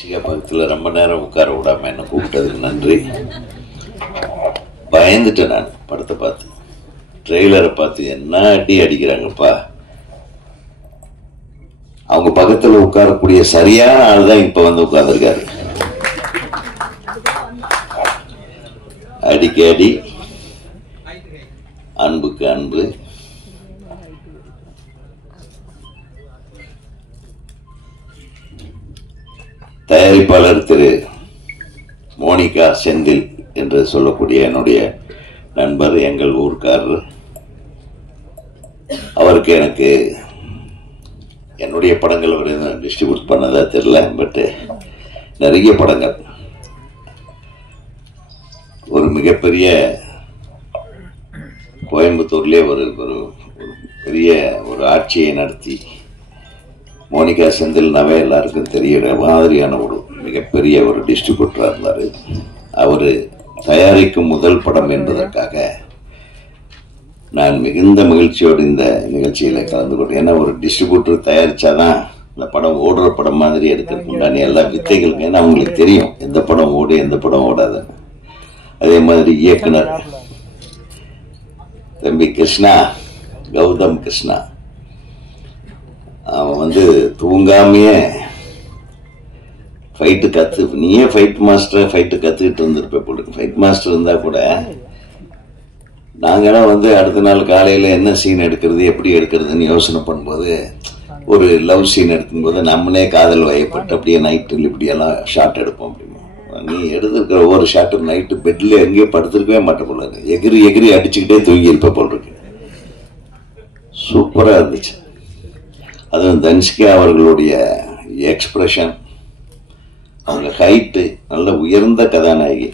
பக்கத்தில் ரொம்ப நேரம் உட்கார விடாம என்ன கூப்பிட்டதுக்கு நன்றி. பயந்துட்டேன் நான் படத்தை பார்த்து, ட்ரெய்லரை பார்த்து. என்ன அடி அடிக்கிறாங்கப்பா. அவங்க பக்கத்தில் உட்காரக்கூடிய சரியான ஆள் தான் இப்ப வந்து உட்கார்ந்துருக்காரு. அடிக்கு அடி, அன்புக்கு அன்பு. தயாரிப்பாளர் திரு மோனிகா செந்தில் என்று சொல்லக்கூடிய என்னுடைய நண்பர், எங்கள் ஊர்க்காரர். அவருக்கு எனக்கு என்னுடைய படங்கள் அவர் எதுவும் டிஸ்ட்ரிபியூட் பண்ணதா தெரியல, பட் நிறைய படங்கள் ஒரு மிகப்பெரிய கோயம்புத்தூர்லேயே ஒரு பெரிய ஒரு ஆட்சியை நடத்தி, மோனிகா செந்தில்னாவே எல்லாருக்கும் தெரிகிற மாதிரியான ஒரு மிகப்பெரிய ஒரு டிஸ்ட்ரிபியூட்டராக இருந்தார். அவர் தயாரிக்கும் முதல் படம் என்பதற்காக நான் மிகுந்த மகிழ்ச்சியோடு இந்த நிகழ்ச்சியில் கலந்து கொண்டேன். ஏன்னா ஒரு டிஸ்ட்ரிபியூட்டர் தயாரித்தாதான் இந்த படம் ஓடுற படம் மாதிரி எடுக்கிறதுக்கு உண்டான எல்லா வித்தைகளும், ஏன்னா அவங்களுக்கு தெரியும் எந்த படம் ஓடு எந்த படம் ஓடாது. அதே மாதிரி இயக்குனர் தம்பி கிருஷ்ணா, கௌதம் கிருஷ்ணா, அவன் வந்து தூங்காமையே ஃபைட்டு கற்று, நீயே ஃபைட் மாஸ்டர் ஃபைட்டு கற்றுக்கிட்டு இருந்திருப்ப போல. ஃபைட் மாஸ்டர் இருந்தால் கூட நாங்களாம் வந்து அடுத்த நாள் காலையில் என்ன சீன் எடுக்கிறது எப்படி எடுக்கிறதுன்னு யோசனை பண்ணும்போது, ஒரு லவ் சீன் எடுக்கும்போது நம்மளே காதல் வயப்பட்டு அப்படியே நைட்டில் இப்படியெல்லாம் ஷார்ட் எடுப்போம். அப்படிமா நீ எடுத்துருக்கிற ஒவ்வொரு ஷார்ட்டு நைட்டு பெட்டில் எங்கேயும் படுத்துருக்கவே மாட்டேன் போல, எகிரி எகிரி அடிச்சுக்கிட்டே தூங்கி இருப்ப போல் இருக்கு. சூப்பராக இருந்துச்சு. அதுவும் தனுஷ்கா அவர்களுடைய எக்ஸ்பிரஷன், அவங்க ஹைட்டு, நல்ல உயர்ந்த கதாநாயகி.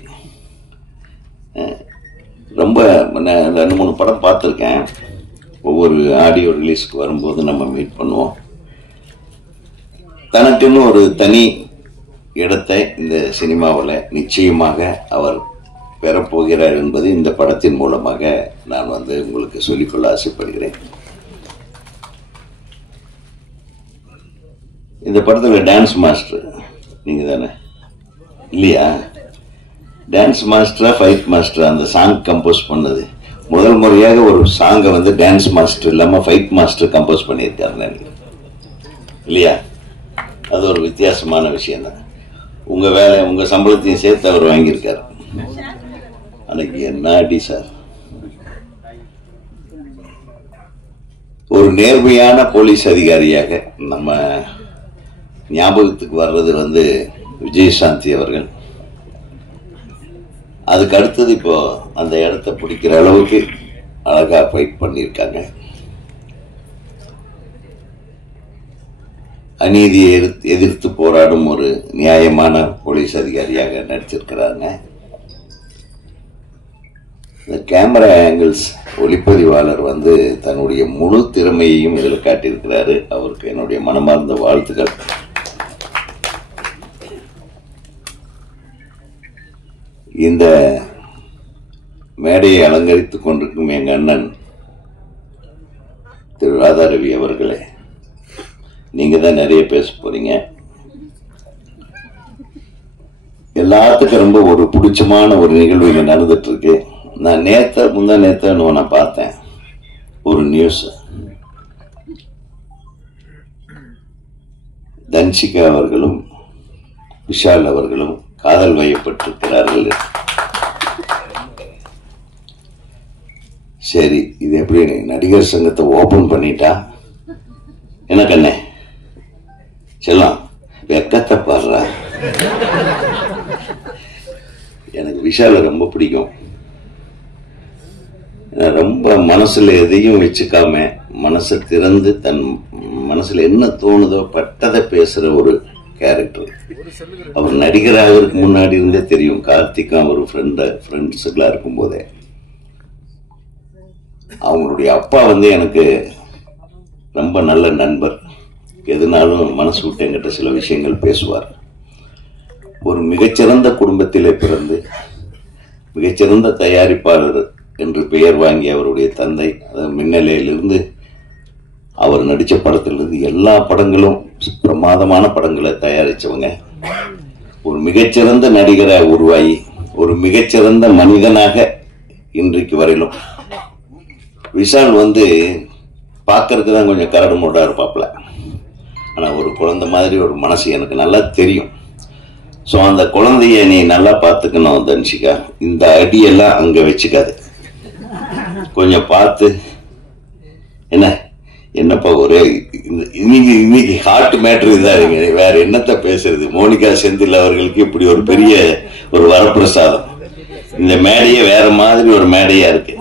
ரொம்ப 2-3 படம் பார்த்துருக்கேன். ஒவ்வொரு ஆடியோ ரிலீஸ்க்கு வரும்போது நம்ம மீட் பண்ணுவோம். தனக்குன்னு ஒரு தனி இடத்தை இந்த சினிமாவில் நிச்சயமாக அவர் பெறப்போகிறார் என்பது இந்த படத்தின் மூலமாக நான் வந்து உங்களுக்கு சொல்லிக்கொள்ள ஆசைப்படுகிறேன். இந்த படத்தில் டான்ஸ் மாஸ்டர் நீங்க தானே இல்லையா? டான்ஸ் மாஸ்டரா ஃபைட் மாஸ்டரா அந்த சாங் கம்போஸ் பண்ணது? முதல் முறையாக ஒரு சாங்கை வந்து டான்ஸ் மாஸ்டர் இல்லாம ஃபைட் மாஸ்டர் கம்போஸ் பண்ணியிருக்காரு இல்லையா? அது ஒரு வித்தியாசமான விஷயம் தான். உங்க வேலை உங்க சம்பளத்தையும் சேர்த்து அவர் வாங்கியிருக்காரு. அன்னைக்கு என்ன அடி சார். ஒரு நேர்மையான போலீஸ் அதிகாரியாக நம்ம ஞாபகத்துக்கு வர்றது வந்து விஜயசாந்தி அவர்கள். அதுக்கு அடுத்தது இப்போ அந்த இடத்த பிடிக்கிற அளவுக்கு அழகா ஃபைட் பண்ணியிருக்காங்க. அநீதியை எதிர்த்து போராடும் ஒரு நியாயமான போலீஸ் அதிகாரியாக நடிச்சிருக்கிறாங்க. இந்த கேமரா ஆங்கிள்ஸ், ஒளிப்பதிவாளர் வந்து தன்னுடைய முழு திறமையையும் இதில் காட்டியிருக்கிறாரு. அவருக்கு என்னுடைய மனமார்ந்த வாழ்த்துக்கள். இந்த மேடையை அலங்கரித்துக் கொண்டிருக்கும் எங்க அண்ணன் திரு ராதாரவி அவர்களே, நீங்க தான் நிறைய பேச போறீங்க. எல்லாத்துக்கும் ரொம்ப ஒரு பிடிச்சமான ஒரு நிகழ்வு இங்க நடந்துட்டு இருக்கு. நான் முந்தா நேத்த நான் பார்த்தேன் ஒரு நியூஸ். தன்சிகா அவர்களும் விஷால் அவர்களும் காதல் வயப்பட்டிருக்கிறார்கள். சரி, இது எப்படி நடிகர் சங்கத்தை ஓபன் பண்ணிட்டா என்ன கண்ணே செல்லாம் வெக்கத்தை பாடுறா. எனக்கு விஷால ரொம்ப பிடிக்கும். ரொம்ப மனசுல எதையும் வச்சுக்காம மனசை திறந்து தன் மனசுல என்ன தோணுதோ பட்டதை பேசுற ஒரு கேரக்டர். அவர் நடிகராக இருக்கு முன்னாடி இருந்தே தெரியும். கார்த்திகா ஒரு ஃப்ரெண்ட்ஸுகளா இருக்கும் போதே அவங்களுடைய அப்பா வந்து எனக்கு ரொம்ப நல்ல நண்பர். எதுனாலும் மனசு விட்டு என்கிட்ட சில விஷயங்கள் பேசுவார். ஒரு மிகச்சிறந்த குடும்பத்திலே பிறந்து மிகச்சிறந்த தயாரிப்பாளர் என்று பெயர் வாங்கிய அவருடைய தந்தை, மின்னலையிலிருந்து அவர் நடித்த படத்திலிருந்து எல்லா படங்களும் பிரமாதமான படங்களை தயாரித்தவங்க. ஒரு மிகச்சிறந்த நடிகரை உருவாகி ஒரு மிகச்சிறந்த மனிதனாக இன்றைக்கு வரையிலும் விஷால் வந்து பார்க்கறதுக்கு தான் கொஞ்சம் கரடு முரடா இருப்பாப்ல. ஆனால் ஒரு குழந்தை மாதிரி ஒரு மனசு எனக்கு நல்லா தெரியும். ஸோ அந்த குழந்தைய நீ நல்லா பார்த்துக்கணும் தன்ஷிகா. இந்த அடியெல்லாம் அங்கே வச்சுக்காது, கொஞ்சம் பார்த்து. என்னப்பா ஒரே இன்னைக்கு ஹார்ட் மேட்ரு இதான். வேற என்னத்த பேசுறது? மோனிகா செந்தில் அவர்களுக்கு இப்படி ஒரு பெரிய ஒரு வரப்பிரசாதம். இந்த மேடையே வேற மாதிரி ஒரு மேடையா இருக்கு.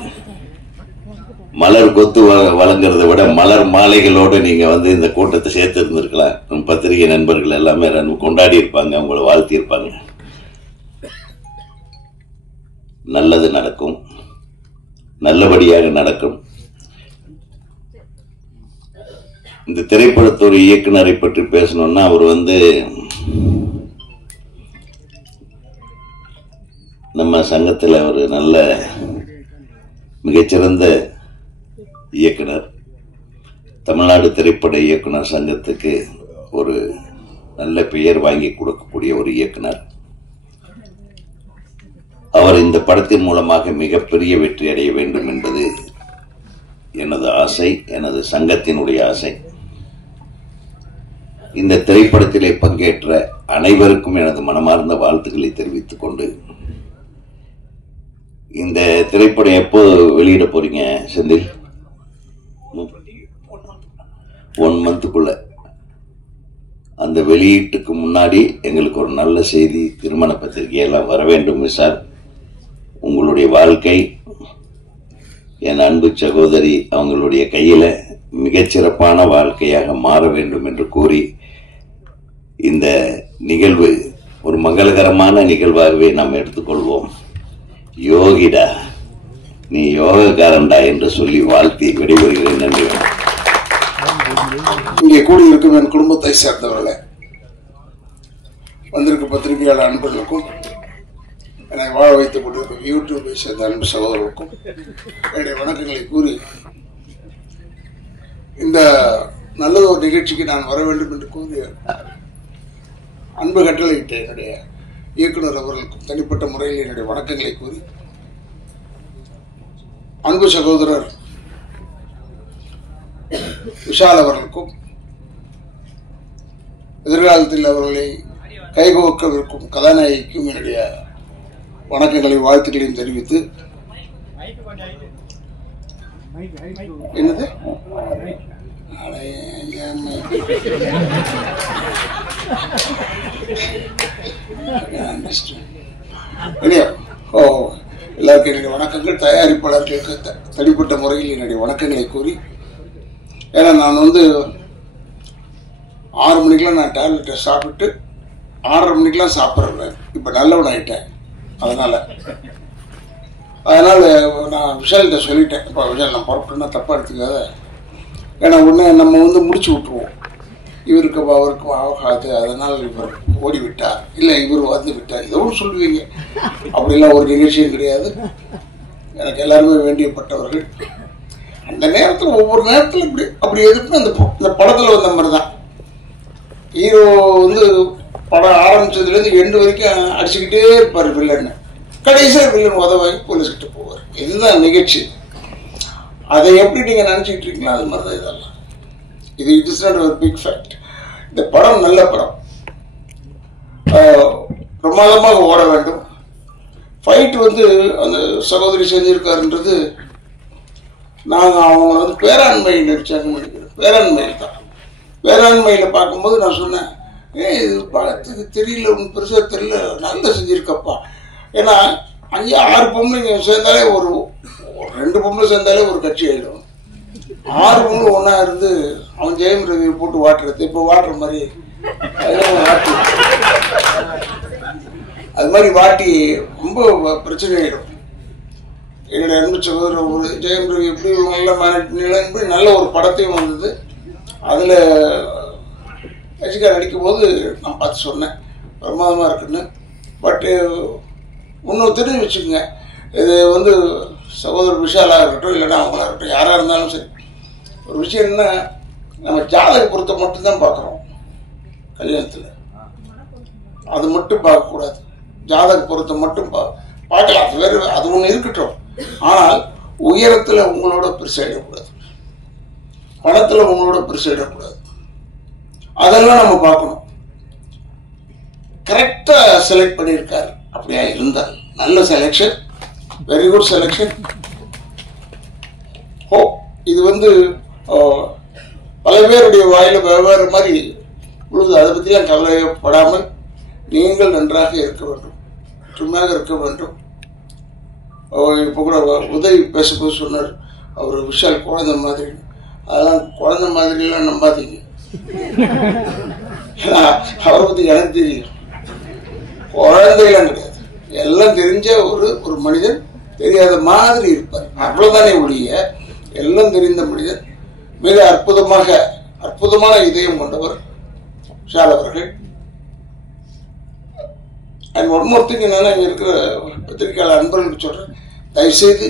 மலர் கொத்து வழங்குறதை விட மலர் மாலைகளோடு நீங்க வந்து இந்த கூட்டத்தை சேர்த்து இருந்திருக்கலாம். நம்ம பத்திரிகை நண்பர்கள் எல்லாமே கொண்டாடி இருப்பாங்க, உங்களை வாழ்த்தி இருப்பாங்க. நல்லது நடக்கும், நல்லபடியாக நடக்கும். இந்த திரைப்படத்துறை இயக்குனரை பற்றி பேசணும்னா அவர் வந்து நம்ம சங்கத்தில் ஒரு நல்ல மிகச்சிறந்த இயக்குனர், தமிழ்நாடு திரைப்பட இயக்குனர் சங்கத்துக்கு ஒரு நல்ல பெயர் வாங்கி கொடுக்கக்கூடிய ஒரு இயக்குனர். அவர் இந்த படத்தின் மூலமாக மிகப்பெரிய வெற்றி அடைய வேண்டும் என்பது எனது ஆசை, எனது சங்கத்தினுடைய ஆசை. இந்த திரைப்படத்திலே பங்கேற்ற அனைவருக்கும் எனது மனமார்ந்த வாழ்த்துக்களை தெரிவித்துக் கொண்டு, இந்த திரைப்படம் எப்போ வெளியிட போறீங்க செந்தில்? 1 மந்த்துக்குள்ள. அந்த வெளியீட்டுக்கு முன்னாடி எங்களுக்கு ஒரு நல்ல செய்தி, திருமண பத்திரிகையெல்லாம் வர வேண்டும் சார். உங்களுடைய வாழ்க்கை என் அன்பு சகோதரி அவங்களுடைய கையில மிகச்சிறப்பான வாழ்க்கையாக மாற வேண்டும் என்று கூறி, இந்த நிகழ்வு ஒரு மங்களகரமான நிகழ்வாகவே நாம் எடுத்துக்கொள்வோம். யோகிடா, நீ யோகக்காரன்டா என்று சொல்லி வாழ்த்தி விடைபெறுகிறேன். நன்றி. இங்கே கூடியிருக்கும் என் குடும்பத்தை சேர்ந்தவர்களே, வந்திருக்க பத்திரிகையாளர் அன்பர்களுக்கும், என்னை வாழ வைத்துக் கொண்டிருக்கும் யூடியூபை சேர்ந்த அன்பு சகோதரர்களுக்கும் என்னுடைய வணக்கங்களை கூறி, இந்த நல்ல ஒரு நிகழ்ச்சிக்கு நான் வர வேண்டும் என்று கூறி அன்பு கட்டளையிட்ட என்னுடைய இயக்குனர் அவர்களுக்கும் தனிப்பட்ட முறையில் என்னுடைய வணக்கங்களை கூறி, அன்பு சகோதரர் விஷால் அவர்களுக்கும் எதிர்காலத்தில் அவர்களை கைகோக்கவிருக்கும் கதாநாயகிக்கும் என்னுடைய வணக்கங்களையும் வாழ்த்துக்களையும் தெரிவித்து, என்னது எல்லாருக்கும் என்னுடைய வணக்கங்கள். தயாரிப்பாளர்களுக்கு தனிப்பட்ட முறையில் என்னுடைய வணக்கங்களை கூறி, ஏன்னா நான் வந்து 6 மணிக்கெல்லாம் நான் டேப்லெட்டை சாப்பிட்டு 6:30 மணிக்கெல்லாம் சாப்பிட்றேன். இப்போ நல்லவன் ஆகிட்டேன். அதனால நான் விஷால்கிட்ட சொல்லிட்டேன், இப்போ விஷால் நான் புறப்பட்டுன்னா தப்பாக எடுத்துக்காத. ஏன்னா உடனே நம்ம வந்து முடிச்சு விட்டுருவோம், இவருக்கு அவருக்கும் ஆகாது, அதனால் இவர் ஓடிவிட்டார், இல்லை இவர் வந்து விட்டார், இதை ஒன்று சொல்லுவீங்க. அப்படிலாம் ஒரு நிகழ்ச்சியும் கிடையாது. எனக்கு எல்லாருமே வேண்டியப்பட்டவர்கள். அந்த நேரத்தில் ஒவ்வொரு நேரத்தில் அப்படி எதுக்குமே இந்த படத்தில் வந்த மாதிரி தான். ஹீரோ வந்து படம் ஆரம்பிச்சதுலேருந்து எண்டு வரைக்கும் அடிச்சுக்கிட்டே இருப்பார் வில்லன்னு. கடைசியாக வில்லன் உதவாகி போலீஸ்கிட்ட போவார். இதுதான் நிகழ்ச்சி. அதை எப்படி நீங்கள் நினச்சிக்கிட்டு இருக்கீங்களா, அது மாதிரி தான் இதெல்லாம். இட் இஸ் நாட் ஒரு பிக் ஃபேக்ட். இந்த படம் நல்ல படம், பிரமாதமாக ஓட வேண்டும். ஃபைட் வந்து அந்த சகோதரி செஞ்சிருக்காருன்றது, நாங்கள் அவங்க வந்து பேராண்மை நடிச்சாங்கன்னு நினைக்கிறேன். பேராண்மையில் தான், பேராண்மையில் பார்க்கும்போது நான் சொன்னேன், இது படத்துக்கு தெரியல, ஒன்று பெருசாக தெரியல, நல்லா செஞ்சுருக்கப்பா. ஏன்னா 5-6 பொம்பளைங்க சேர்ந்தாலே ஒரு 2 பொம்பளை சேர்ந்தாலே ஒரு கட்சி ஆகிடும். 6 பொம்பளை ஒன்றா இருந்து அவன் ஜெயம் ரவியை போட்டு வாட்டுறது, இப்போ வாட்டுற மாதிரி வாட்டி, அது மாதிரி வாட்டி ரொம்ப பிரச்சனை ஆகிடும். என்னுடைய அன்பு சகோதரர் ஒரு ஜெயம் ரவி எப்படி நல்ல மேனேஜ் நல்ல ஒரு படத்தையும் வந்தது. அதில் ரசிகா நடிக்கும் போது நான் பார்த்து சொன்னேன், பிரமாதமாக இருக்குன்னு. பட்டு இன்னும் தெரிஞ்சு வச்சுக்கோங்க, இது வந்து சகோதரர் விஷாலாக இருக்கட்டும், இல்லைன்னா அவங்களா இருக்கட்டும், யாராக இருந்தாலும் சரி, ஒரு விஷயம் என்ன, நம்ம ஜாதக பொருத்தம் மட்டும்தான் பார்க்குறோம் கல்யாணத்தில். அது மட்டும் பார்க்கக்கூடாது. ஜாதக பொருத்தம் மட்டும் பார்க்கலாம், அது வேறு, அது ஒன்று இருக்கட்டும். ஆனால் உயரத்தில் உங்களோட பெருசாயிடக்கூடாது, பணத்தில் உங்களோட பெருசாயிடக்கூடாது. அதெல்லாம் நம்ம பார்க்கணும். கரெக்டாக செலக்ட் பண்ணியிருக்காரு. அப்படியா இருந்தால் நல்ல செலெக்ஷன், வெரி குட் செலெக்ஷன். ஓ, இது வந்து பல பேருடைய வாயில வெவ்வேறு மாதிரி உழுது. அதை பற்றிலாம் கவலைப்படாமல் நீங்கள் நன்றாக இருக்க வேண்டும், ஒற்றுமையாக இருக்க வேண்டும். இப்போ கூட உதவி பேசும்போது சொன்னார், அவர் விஷால் குழந்தை மாதிரி. அதெல்லாம் குழந்தை மாதிரிலாம் நம்பாதீங்க. அவரை பற்றி எனக்கு தெரியும், குழந்தைலாம் கிடையாது. எல்லாம் தெரிஞ்ச ஒரு மனிதன் தெரியாத மாதிரி இருப்பார், அவ்வளவுதானே ஒழிய எல்லாம் தெரிந்த மனிதன். மிக அற்புதமான இதயம் கொண்டவர் விஷால் அவர்கள். அண்ட் ஒன் மோர் திங் என்னன்னா, இங்க இருக்கிற பத்திரிகையாளர் அன்பர்களுக்கு சொல்றேன், தயவுசெய்து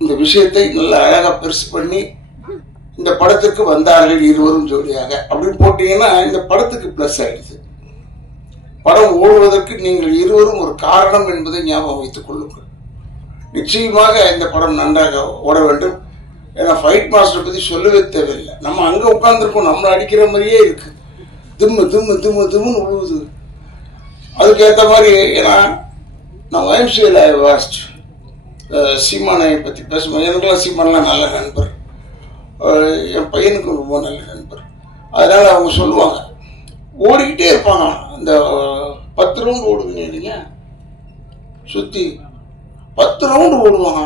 இந்த விஷயத்தை நல்ல அழகா பெருசு பண்ணி இந்த படத்திற்கு வந்தார்கள் இருவரும் ஜோடியாக அப்படின்னு போட்டீங்கன்னா இந்த படத்துக்கு பிளஸ் ஆயிடுது. படம் ஓடுவதற்கு நீங்கள் இருவரும் ஒரு காரணம் என்பதை ஞாபகம் வைத்துக் கொள்ளுங்கள். நிச்சயமாக இந்த படம் நன்றாக ஓட வேண்டும். ஏன்னா ஃபைட் மாஸ்டர் பத்தி சொல்லவே தேவையில்லை. நம்ம அங்க உட்கார்ந்துருக்கோம், நம்மளை அடிக்கிற மாதிரியே இருக்கு, திம்மு திம்மு திம்மு திம்முன்னு உழுவுது. அதுக்கேற்ற மாதிரி ஏன்னா நான் YMCAல வாஸ்ட் சீமானை பற்றி பேசும்போது, எனக்குலாம் சீமானெலாம் நல்ல நண்பர், என் பையனுக்கும் ரொம்ப நல்ல நண்பர். அதனால அவங்க சொல்லுவாங்க, ஓடிக்கிட்டே இருப்பாங்க. இந்த 10 ரவுண்டு ஓடுவீங்க இல்லைங்க, சுற்றி 10 ரவுண்டு ஓடுவாங்க.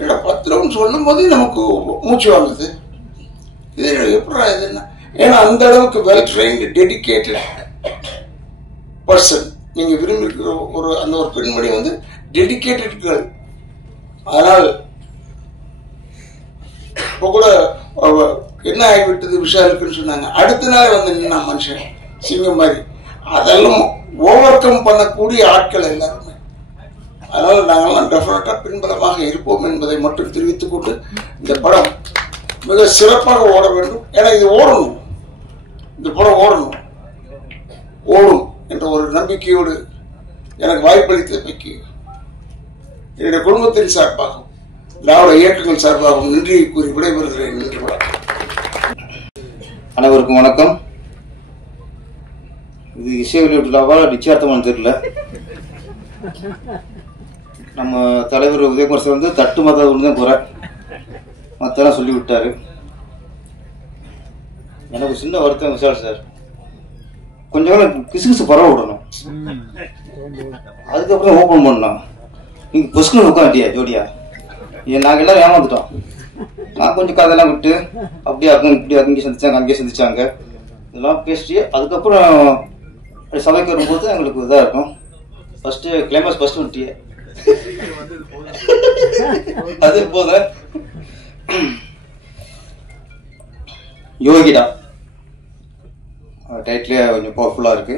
இல்லை 10 ரவுண்ட் சொல்லும் போதே நமக்கு மூச்சு வாங்குது. இது எப்படா இது என்ன? ஏன்னா அந்த அளவுக்கு வெல் ட்ரெயின்டு டெடிக்கேட்டட் பர்சன். நீங்க விரும்பி இருக்கிற ஒரு பெண்மணி வந்து டெடிக்கேட்டட் கேர்ள். அதனால் இப்போ கூட என்ன ஆகிவிட்டது விஷாலுக்குன்னு சொன்னாங்க, அடுத்த நாள் வந்து நின்னா மனுஷன் சிங்கம் மாதிரி. அதெல்லாம் ஓவர் கம் பண்ணக்கூடிய ஆட்கள் எல்லாருமே. அதனால நாங்கள்லாம் டெஃபினட்டா பின்பலமாக இருப்போம் என்பதை மட்டும் தெரிவித்துக் கொண்டு இந்த படம் மிக சிறப்பாக ஓட வேண்டும். ஏன்னா இது ஓடணும், இந்த படம் ஓடும் என்ற ஒரு நம்பிக்கையோடு எனக்கு வாய்ப்பளித்தமைக்கு என்னுடைய குடும்பத்தின் சார்பாகவும் திராவிட இயக்கங்கள் சார்பாகவும் நன்றியை கூறி விடைபெறுகிறேன். நன்றி, வணக்கம். அனைவருக்கும் வணக்கம். இது இசை வெளியீட்டுலாவா நிச்சயார்த்தமான தெரியல. நம்ம தலைவர் உதயகுமார் சார் வந்து தட்டு மத தான் போற மத்தெல்லாம் சொல்லி விட்டாரு. எனக்கு சின்ன வருத்தம் விஷால் சார், கொஞ்ச நாள் கிசுகிசு பரவ விடணும், அதுக்கப்புறம் ஓப்பன் பண்ணணும். நீங்க பொசுக்குன்னு உட்காந்துட்டியா ஜோடியா, நாங்கள் எல்லாரும் ஏமாந்துட்டோம். நான் கொஞ்சம் கதையெல்லாம் விட்டு அப்படியே இப்படி அங்கே சந்திச்சாங்க இதெல்லாம் பேசிட்டு அதுக்கப்புறம் சபைக்கு வரும்போது எங்களுக்கு இதாக இருக்கும். ஃபர்ஸ்ட் கிளைமேக்ஸ் ஃபர்ஸ்ட் வந்துட்டியே அது போத யோகிடா டைட்டிலே கொஞ்சம் பவர்ஃபுல்லாக இருக்கு.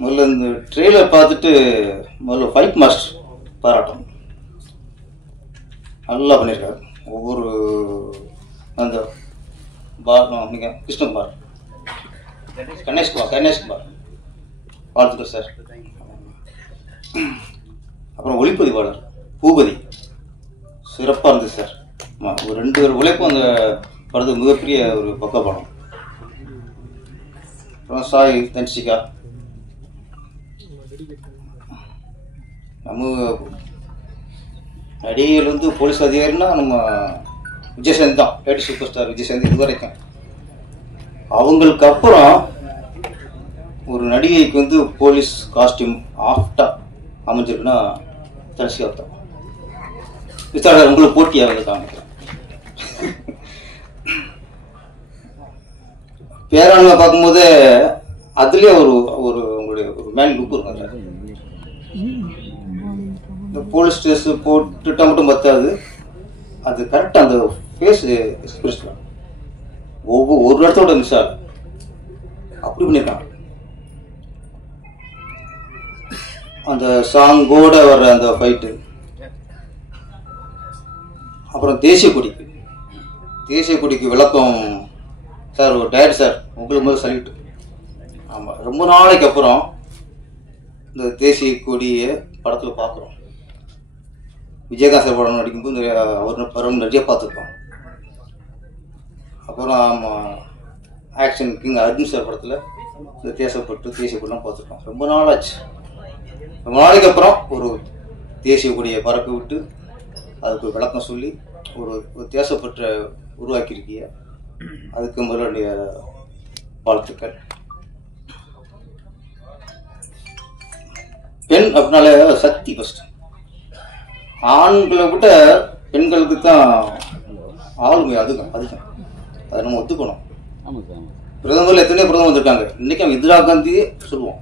முதல்ல இந்த ட்ரெய்லர் பார்த்துட்டு முதல்ல ஃபைட் மாஸ்டர் பாராட்டம், நல்லா பண்ணியிருக்காரு. ஒவ்வொரு அந்த நீங்கள் கிருஷ்ணகுமார் கணேஷ்குமார் வாழ்த்துக்கள் சார். அப்புறம் ஒளிப்பதிவாளர் பூபதி சிறப்பாக இருந்தது சார். ஒரு 2 பேர் உழைப்பும் அந்த படத்துக்கு மிகப்பெரிய ஒரு பக்க படம். அப்புறம் சாய் தன்சிகா, நம்ம நடிகைகள் வந்து போலீஸ் அதிகாரின்னா நம்ம விஜயசாந்தி தான், லேடி சூப்பர் ஸ்டார் விஜயசாந்தி. இது வரைக்கும் அவங்களுக்கு அப்புறம் ஒரு நடிகைக்கு வந்து போலீஸ் காஸ்டியூம் ஆஃப்டா அமைஞ்சிருக்குன்னா தன்சிகா தான். விசாரணை உங்களுக்கு போட்டியாக வந்து காமிக்கிறேன். பேரானுவை பார்க்கும்போது அதுலேயே ஒரு உங்களுடைய ஒரு மேன் லுக் இருக்கும். இந்த போலீஸ் ஸ்டேஸ் போட்டுட்டா மட்டும் பத்தாது, அது கரெக்டாக அந்த ஃபேஸ் எக்ஸ்பிரஷன் ஒரு இடத்தோட மிஸ் ஆகும், அப்படி பண்ணியிருக்காங்க. அந்த சாங்கோட வர்ற அந்த ஃபைட்டு. அப்புறம் தேசிய கொடிக்கு விளக்கம் சார், ஒரு டயர் சார் உங்களுக்கு முதல் சல்யூட். ஆமாம், ரொம்ப நாளைக்கு அப்புறம் இந்த தேசிய கொடியை படத்தில் பார்க்குறோம். விஜயகாந்த் சார் படம் நடிக்கும்போது அவர் படம் நிறைய பார்த்துருப்போம். அப்புறம் ஆக்ஷன் கிங் அர்ஜுன் சார் படத்தில் இந்த தேசிய கொடிலாம் பார்த்துருக்கோம். ரொம்ப நாளாச்சு. ரொம்ப நாளைக்கு அப்புறம் ஒரு தேசிய கொடியை பறக்க விட்டு அதுக்கு ஒரு விளக்கம் சொல்லி ஒரு தேசப்பற்ற உருவாக்கியிருக்கீங்க. அதுக்கு முதலுடைய வாழ்த்துக்கள். பெண் அப்படின்னாலே சக்தி ஃபர்ஸ்ட். ஆண்களை விட பெண்களுக்கு தான் ஆளுமை அதிகம். அதை நம்ம ஒத்துக்கணும். பிரதமர்ல எத்தனையோ பிரதமர் வந்திருக்காங்க. இன்னைக்கு நம்ம இந்திரா காந்தியே சொல்லுவோம்.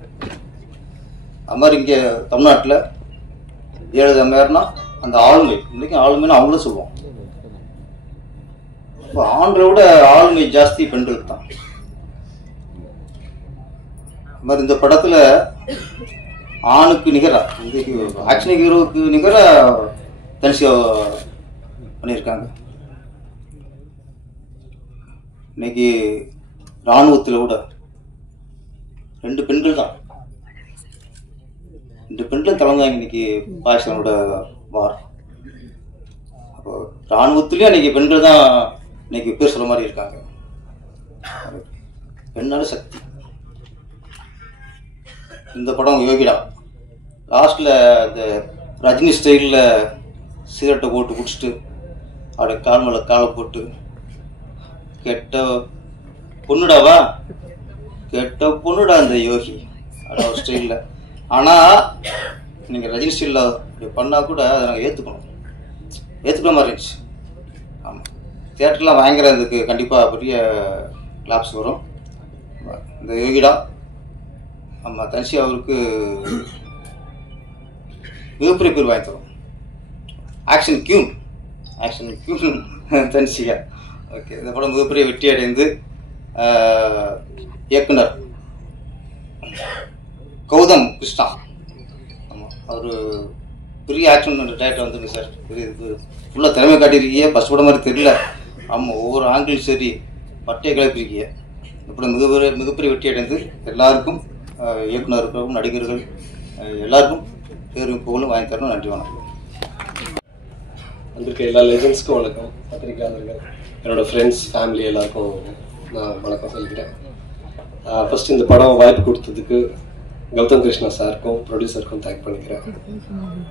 அது மாதிரி இங்கே தமிழ்நாட்டில் ஜெயலலிதா மேயர்னா அந்த ஆளுமை, இன்னைக்கும் ஆளுமைன்னு அவங்களும் சொல்லுவோம். இப்போ ஆண்களை விட ஆளுமை ஜாஸ்தி பெண்களுக்கு தான். அது மாதிரி இந்த படத்துல ஆணுக்கு நிகரா இன்றைக்கு ஆக்ஷன் ஹீரோவுக்கு நிகரா தனிஷா பண்ணியிருக்காங்க. இன்னைக்கு இராணுவத்தில் கூட 2 பெண்கள் தான், 2 பெண்களும் தலைந்தாங்க இன்னைக்கு பாகிஸ்தானோட வார். அப்போ இராணுவத்திலேயே இன்னைக்கு பெண்கள் தான் இன்னைக்கு பேர் சொல்ல மாதிரி இருக்காங்க. பெண்ணால சக்தி. இந்த படம் யோகிடா லாஸ்ட்ல இந்த ரஜினி ஸ்டைலில் சிகரெட்டை போட்டு குடிச்சிட்டு அப்படியே கால் மேலே காலை போட்டு கெட்ட பொண்ணுடாவா கெட்ட பொண்ணுடா அந்த யோகி அவ்வளோ ஸ்டைலில். ஆனால் நீங்கள் ரஜினி ஸ்டைலில் இப்படி பண்ணால் கூட அதை நாங்கள் ஏற்றுக்கிற மாதிரி இருந்துச்சு. ஆமாம், தியேட்டர்லாம் பயங்கர இதுக்கு கண்டிப்பாக பெரிய கிளாப்ஸ் வரும். இந்த யோகிடா ஆமாம் தனிஷி அவருக்கு மிகப்பெரிய பேர் வாங்கி தரும். Action queen தனிஷியா. ஓகே, இந்த படம் மிகப்பெரிய வெற்றி அடைந்து இயக்குனர் கௌதம் கிருஷ்ணா. ஆமாம், அவர் பெரிய ஆக்ஷன் டேரக்டர் வந்துருக்கு சார். பெரிய இது ஃபுல்லாக திறமை காட்டியிருக்கீங்க. ஃபஸ்ட் படம் மாதிரி தெரியல. ஆமாம், ஒவ்வொரு ஆங்கிலும் சரி பட்டையை கிளப்பிருக்கீங்க. இந்த படம் மிகப்பெரிய வெற்றி அடைந்து எல்லாருக்கும் இயக்குனர்களுக்கும் நடிகர்கள் எல்லாருக்கும் பேரும் புகழும் வாங்கி தரணும். நன்றி, வணக்கம். வந்திருக்க எல்லா லெஜண்ட்ஸ்க்கும் வணக்கம். பத்திரிகையாளர்கள், என்னோட ஃப்ரெண்ட்ஸ், ஃபேமிலி எல்லாருக்கும் நான் வணக்கம் சொல்லிக்கிறேன். ஃபர்ஸ்ட் இந்த படம் வாய்ப்பு கொடுத்ததுக்கு கௌதம் கிருஷ்ணா சாருக்கும் ப்ரொடியூசருக்கும் தேங்க் பண்ணிக்கிறேன்.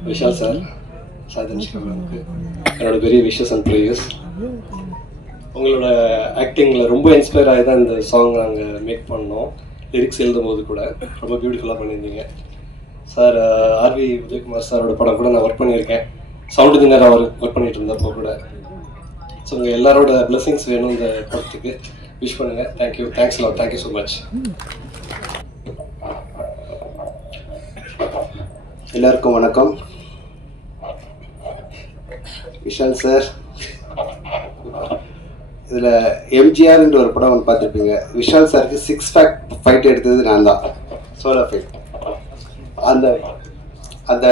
விஷால் சார், சாதன்ஷிக்கு என்னோட பெரிய விஷஸ் அண்ட் ப்ரேயர்ஸ். உங்களோட ஆக்டிங்கில் ரொம்ப இன்ஸ்பயர் ஆகி தான் இந்த சாங் நாங்கள் மேக் பண்ணோம். லிரிக்ஸ் எழுதும் போது கூட ரொம்ப பியூட்டிஃபுல்லாக பண்ணியிருந்தீங்க சார். ஆர்வி உதயகுமார் சாரோட படம் கூட நான் ஒர்க் பண்ணியிருக்கேன். சவுண்ட் இன்ஜினியர் அவர் ஒர்க் பண்ணிட்டு இருந்தப்போ கூட. ஸோ உங்கள் எல்லாரோட பிளெஸிங்ஸ் வேணும் இந்த படத்துக்கு. விஷ் பண்ணுங்க. Thank you, thanks lot, thank you so much. எல்லாருக்கும் வணக்கம். விஷால் சார், இதில் எம்ஜிஆர்ன்ற ஒரு படம் ஒன்று பார்த்துருப்பீங்க. விஷால் சாருக்கு 6 பேக் ஃபைட் எடுத்தது நான் தான், சோலோ ஃபைட். அந்த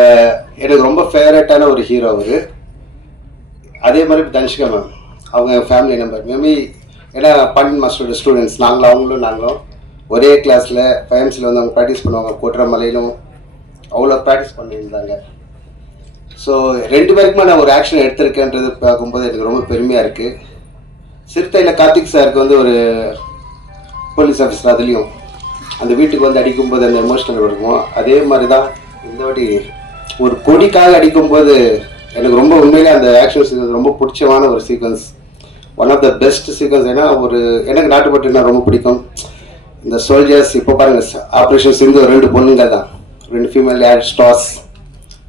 எனக்கு ரொம்ப ஃபேவரட்டான ஒரு ஹீரோ அவர். அதே மாதிரி தனுஷிகா மேம், அவங்க ஃபேமிலி நம்பர் மேபி. ஏன்னா பாண்டியன் மாஸ்டரோட ஸ்டூடெண்ட்ஸ் நாங்களும் ஒரே கிளாஸில் ஃபைம்ஸில் வந்து அவங்க ப்ராக்டிஸ் பண்ணுவாங்க. கோட்டரமலையிலும் அவ்வளோ ப்ராக்டிஸ் பண்ணியிருந்தாங்க. ஸோ 2 பேருக்குமே நான் ஒரு ஆக்ஷன் எடுத்திருக்கேன்றது பார்க்கும்போது எனக்கு ரொம்ப பெருமையாக இருக்குது. சிறுத்தையில் கார்த்திக் சாருக்கு வந்து ஒரு போலீஸ் ஆஃபீஸர், அதுலேயும் அந்த வீட்டுக்கு வந்து அடிக்கும்போது அந்த எமோஷனல் இருக்கும். அதே மாதிரி தான் இந்த வாட்டி ஒரு கொடிக்காக அடிக்கும்போது எனக்கு ரொம்ப உண்மையிலே அந்த ஆக்ஷன் சீக்வன்ஸ் ரொம்ப பிடிச்சமான ஒரு sequence, one of the best sequence. ஏன்னா எனக்கு நாட்டுப்பட்டுனா ரொம்ப பிடிக்கும். இந்த சோல்ஜர்ஸ் இப்போ பாருங்கள், ஆப்ரேஷன் சிந்து 2 பொண்ணுங்க தான், 2 ஃபீமேல் ஏர் ஸ்டார்ஸ்.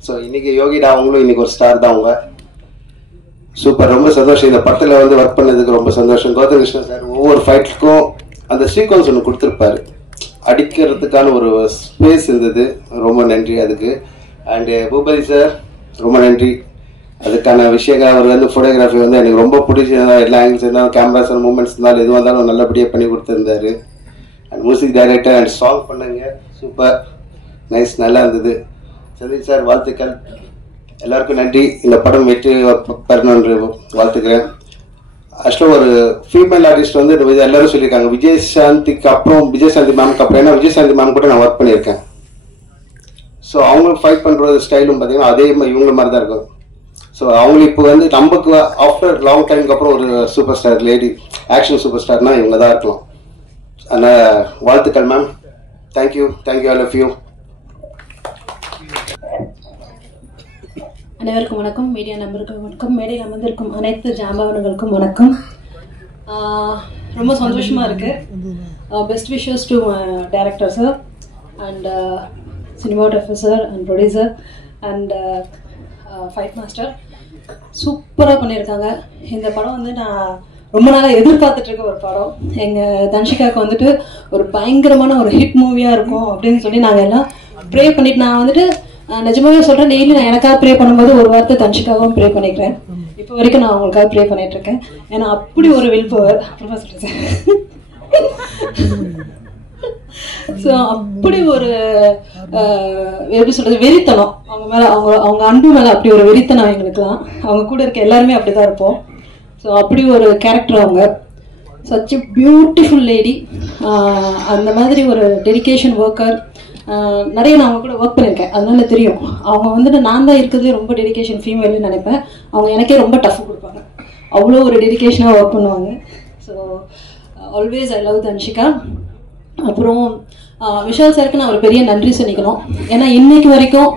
ஸோ இன்றைக்கி யோகிடா அவங்களும் இன்றைக்கி ஒரு ஸ்டார் தான். அவங்க சூப்பர், ரொம்ப சந்தோஷம். இந்த படத்தில் வந்து ஒர்க் பண்ணதுக்கு ரொம்ப சந்தோஷம். கௌதம் கிருஷ்ணா சார் ஒவ்வொரு ஃபைட்டுக்கும் அந்த சீக்வன்ஸ் ஒன்று கொடுத்துருப்பாரு, அடிக்கிறதுக்கான ஒரு ஸ்பேஸ் இருந்தது. ரொம்ப நன்றி அதுக்கு. அண்டு பூபதி சார் ரொம்ப நன்றி. அதுக்கான விஷயங்கள் அவர் வந்து ஃபோட்டோகிராஃபி வந்து எனக்கு ரொம்ப பிடிச்சிருந்தா, எல்லா ஆங்கிள்ஸ் இருந்தாலும் கேமராஸ் அண்ட் மூமெண்ட்ஸ் இருந்தாலும் எதுவாக இருந்தாலும் நல்லபடியாக பண்ணி கொடுத்துருந்தாரு. And music director and song பண்ணுங்க, சூப்பர் நைஸ், நல்லா இருந்தது. சந்தீப் சார் வாழ்த்துக்கள். எல்லாருக்கும் நன்றி. இந்த படம் வெற்றி பெறணும்னு வாழ்த்துக்கிறேன். ஆக்சுவலாக ஒரு ஃபீமேல் ஆர்டிஸ்ட் வந்து எல்லாரும் சொல்லியிருக்காங்க விஜயசாந்திக்கு அப்புறம், விஜயசாந்தி மேம்க்கு அப்புறம். ஏன்னா விஜயசாந்தி மேம் கூட நான் ஒர்க் பண்ணியிருக்கேன். ஸோ அவங்களுக்கு ஃபைட் பண்ணுற ஸ்டைலும் பார்த்தீங்கன்னா அதே மாதிரி இவங்கள மாதிரி தான் இருக்கும். ஸோ அவங்களுக்கு இப்போ வந்து நமக்கு ஆஃப்டர் லாங் டைமுக்கு அப்புறம் ஒரு super star lady action super ஸ்டார்னா இவங்க தான் இருக்கலாம். அதனால் வாழ்த்துக்கள் ma'am. Thank you all of you. அனைவருக்கும் வணக்கம். மீடியா நம்பருக்கு வணக்கம். மேடையில் அமர்ந்திருக்கும் அனைத்து ஜாம்பவன்களுக்கும் வணக்கம். ரொம்ப சந்தோஷமாக இருக்குது. Best wishes to director sir and cinematographer sir and producer and fight master. சூப்பராக பண்ணியிருக்காங்க. இந்த படம் வந்து நான் ரொம்ப நாளாக எதிர்பார்த்துட்ருக்க ஒரு படம். எங்கள் தன்ஷிகாவுக்கு வந்துட்டு ஒரு பயங்கரமான ஒரு ஹிட் மூவியாக இருக்கும் அப்படின்னு சொல்லி நாங்கள் எல்லாம் ப்ரே பண்ணிட்டு, நான் வந்துட்டு நிஜமாவே சொல்கிறேன், டெய்லி நான் எனக்காக ப்ரே பண்ணும்போது ஒரு வார்த்தை தன்ஷிகாவும் ப்ரே பண்ணிக்கிறேன். இப்போ வரைக்கும் நான் அவங்களுக்காக ப்ரே பண்ணிகிட்ருக்கேன். ஏன்னா அப்படி ஒரு வில் பவர். அப்புறமா சொல்கிறேன். ஸோ அப்படி ஒரு எப்படி சொல்கிறது, வெறித்தனம் அவங்க மேலே, அவங்க அன்பு மேலே அப்படி ஒரு வெறித்தனம் எங்களுக்குலாம். அவங்க கூட இருக்க எல்லாருமே அப்படி தான் இருப்போம். ஸோ அப்படி ஒரு கேரக்டர் அவங்க. Such a beautiful lady. அந்த மாதிரி ஒரு டெடிகேஷன் ஒர்க்கர். நிறைய நான் அவங்க கூட ஒர்க் பண்ணியிருக்கேன், அதனால தெரியும். அவங்க வந்துட்டு நான் தான் இருக்கிறதே ரொம்ப டெடிகேஷன் ஃபீமேல்னு நினைப்பேன். அவங்க எனக்கே ரொம்ப டஃப் கொடுப்பாங்க. அவ்வளோ ஒரு டெடிகேஷனாக ஒர்க் பண்ணுவாங்க. So always I love Dhanshika. அப்புறம் விஷால் சாருக்கு நான் ஒரு பெரிய நன்றி சொல்லிக்கணும். ஏன்னா இன்னைக்கு வரைக்கும்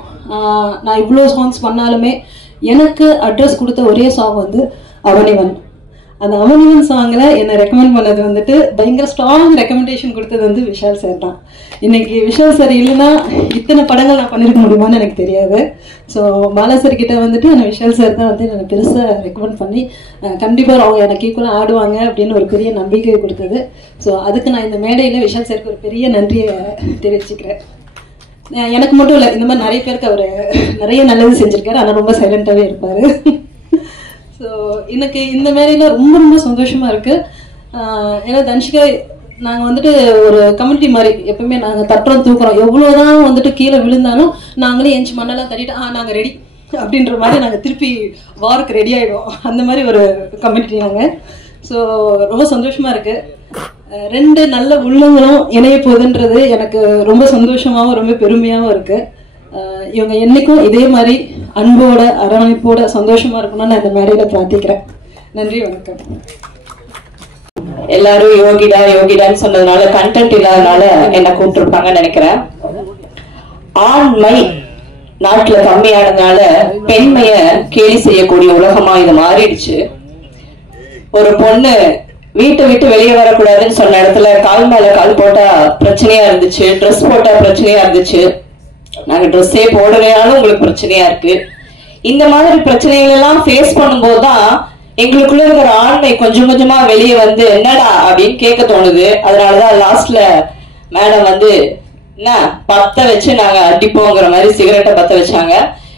நான் இவ்வளோ சாங்ஸ் பண்ணாலுமே எனக்கு அட்ரஸ் கொடுத்த ஒரே சாங் வந்து அவனிவன். அந்த அவனிவன் சாங்கில் என்னை ரெக்கமெண்ட் பண்ணது வந்துட்டு பயங்கர ஸ்ட்ராங் ரெக்கமெண்டேஷன் கொடுத்தது வந்து விஷால் சார் தான். இன்னைக்கு விஷால் சார் இல்லைன்னா இத்தனை படங்கள் நான் பண்ணியிருக்க முடியுமான்னு எனக்கு தெரியாது. ஸோ பாலா சார் கிட்ட வந்துட்டு நான் விஷால் சார் தான் வந்து எனக்கு பெருசாக ரெக்கமெண்ட் பண்ணி கண்டிப்பாக அவங்க எனக்கு ஈக்குவலாக ஆடுவாங்க அப்படின்னு ஒரு பெரிய நம்பிக்கை கொடுத்தது. ஸோ அதுக்கு நான் இந்த மேடையில் விஷால் சாருக்கு ஒரு பெரிய நன்றியை தெரிவிச்சுக்கிறேன். எனக்கு மட்டும் இல்லை, இந்த மாதிரி நிறைய பேருக்கு அவர் நிறைய நல்லது செஞ்சுருக்காரு. ஆனால் ரொம்ப சைலண்ட்டாகவே இருப்பார். ஸோ எனக்கு இந்த மேடையில் ரொம்ப ரொம்ப சந்தோஷமாக இருக்குது. ஏன்னா தன்ஷிகா நாங்கள் வந்துட்டு ஒரு கம்யூனிட்டி மாதிரி எப்பவுமே நாங்கள் தட்டுறோம் தூக்குறோம். எவ்வளோதான் வந்துட்டு கீழே விழுந்தாலும் நாங்களே எஞ்சி மண்ணெல்லாம் தட்டிட்டு நாங்கள் ரெடி அப்படின்ற மாதிரி நாங்கள் திருப்பி வாருக்கு ரெடி ஆகிடுவோம். அந்த மாதிரி ஒரு கம்யூனிட்டி நாங்கள். ஸோ ரொம்ப சந்தோஷமாக இருக்குது. ரெண்டு நல்ல உள்ளங்களும் இணைய போகுதுன்றது எனக்கு ரொம்ப சந்தோஷமாகவும் ரொம்ப பெருமையாகவும் இருக்குது. இவங்க என்னைக்கும் இதே மாதிரி அன்போட அரவணைப்போட சந்தோஷமா இருக்கணும்னு நான் இந்த மேடையில பிரார்த்திக்கிறேன். நன்றி, வணக்கம். எல்லாரும் யோகிடான்னு சொன்னதுனால கண்டென்ட் இல்லாதனால என்ன கூப்பிட்டுருப்பாங்கன்னு நினைக்கிறேன். ஆண்மை நாட்டுல கம்மியானதுனால பெண்மைய கேலி செய்யக்கூடிய உலகமா இது மாறிடுச்சு. ஒரு பொண்ணு வீட்டை விட்டு வெளியே வரக்கூடாதுன்னு சொன்ன இடத்துல கால் மேல கால் போட்டா பிரச்சனையா இருந்துச்சு, ட்ரெஸ் போட்டா பிரச்சனையா இருந்துச்சு. நாங்க ட்ரெஸ்ஸே போடலையாலும் உங்களுக்கு பிரச்சனையா இருக்கு. இந்த மாதிரி பிரச்சனைகள் எல்லாம் ஃபேஸ் பண்ணும்போதுதான் எங்களுக்குள்ள இருக்கிற ஆண்மை கொஞ்சம் கொஞ்சமா வெளியே வந்து என்னடா அப்படின்னு கேட்க தோணுது. அதனாலதான் லாஸ்ட்ல மேடம் வந்து என்ன பத்த வச்சு நாங்க அடிப்போங்கிற மாதிரி சிகரெட்டை பத்த வச்சாங்க.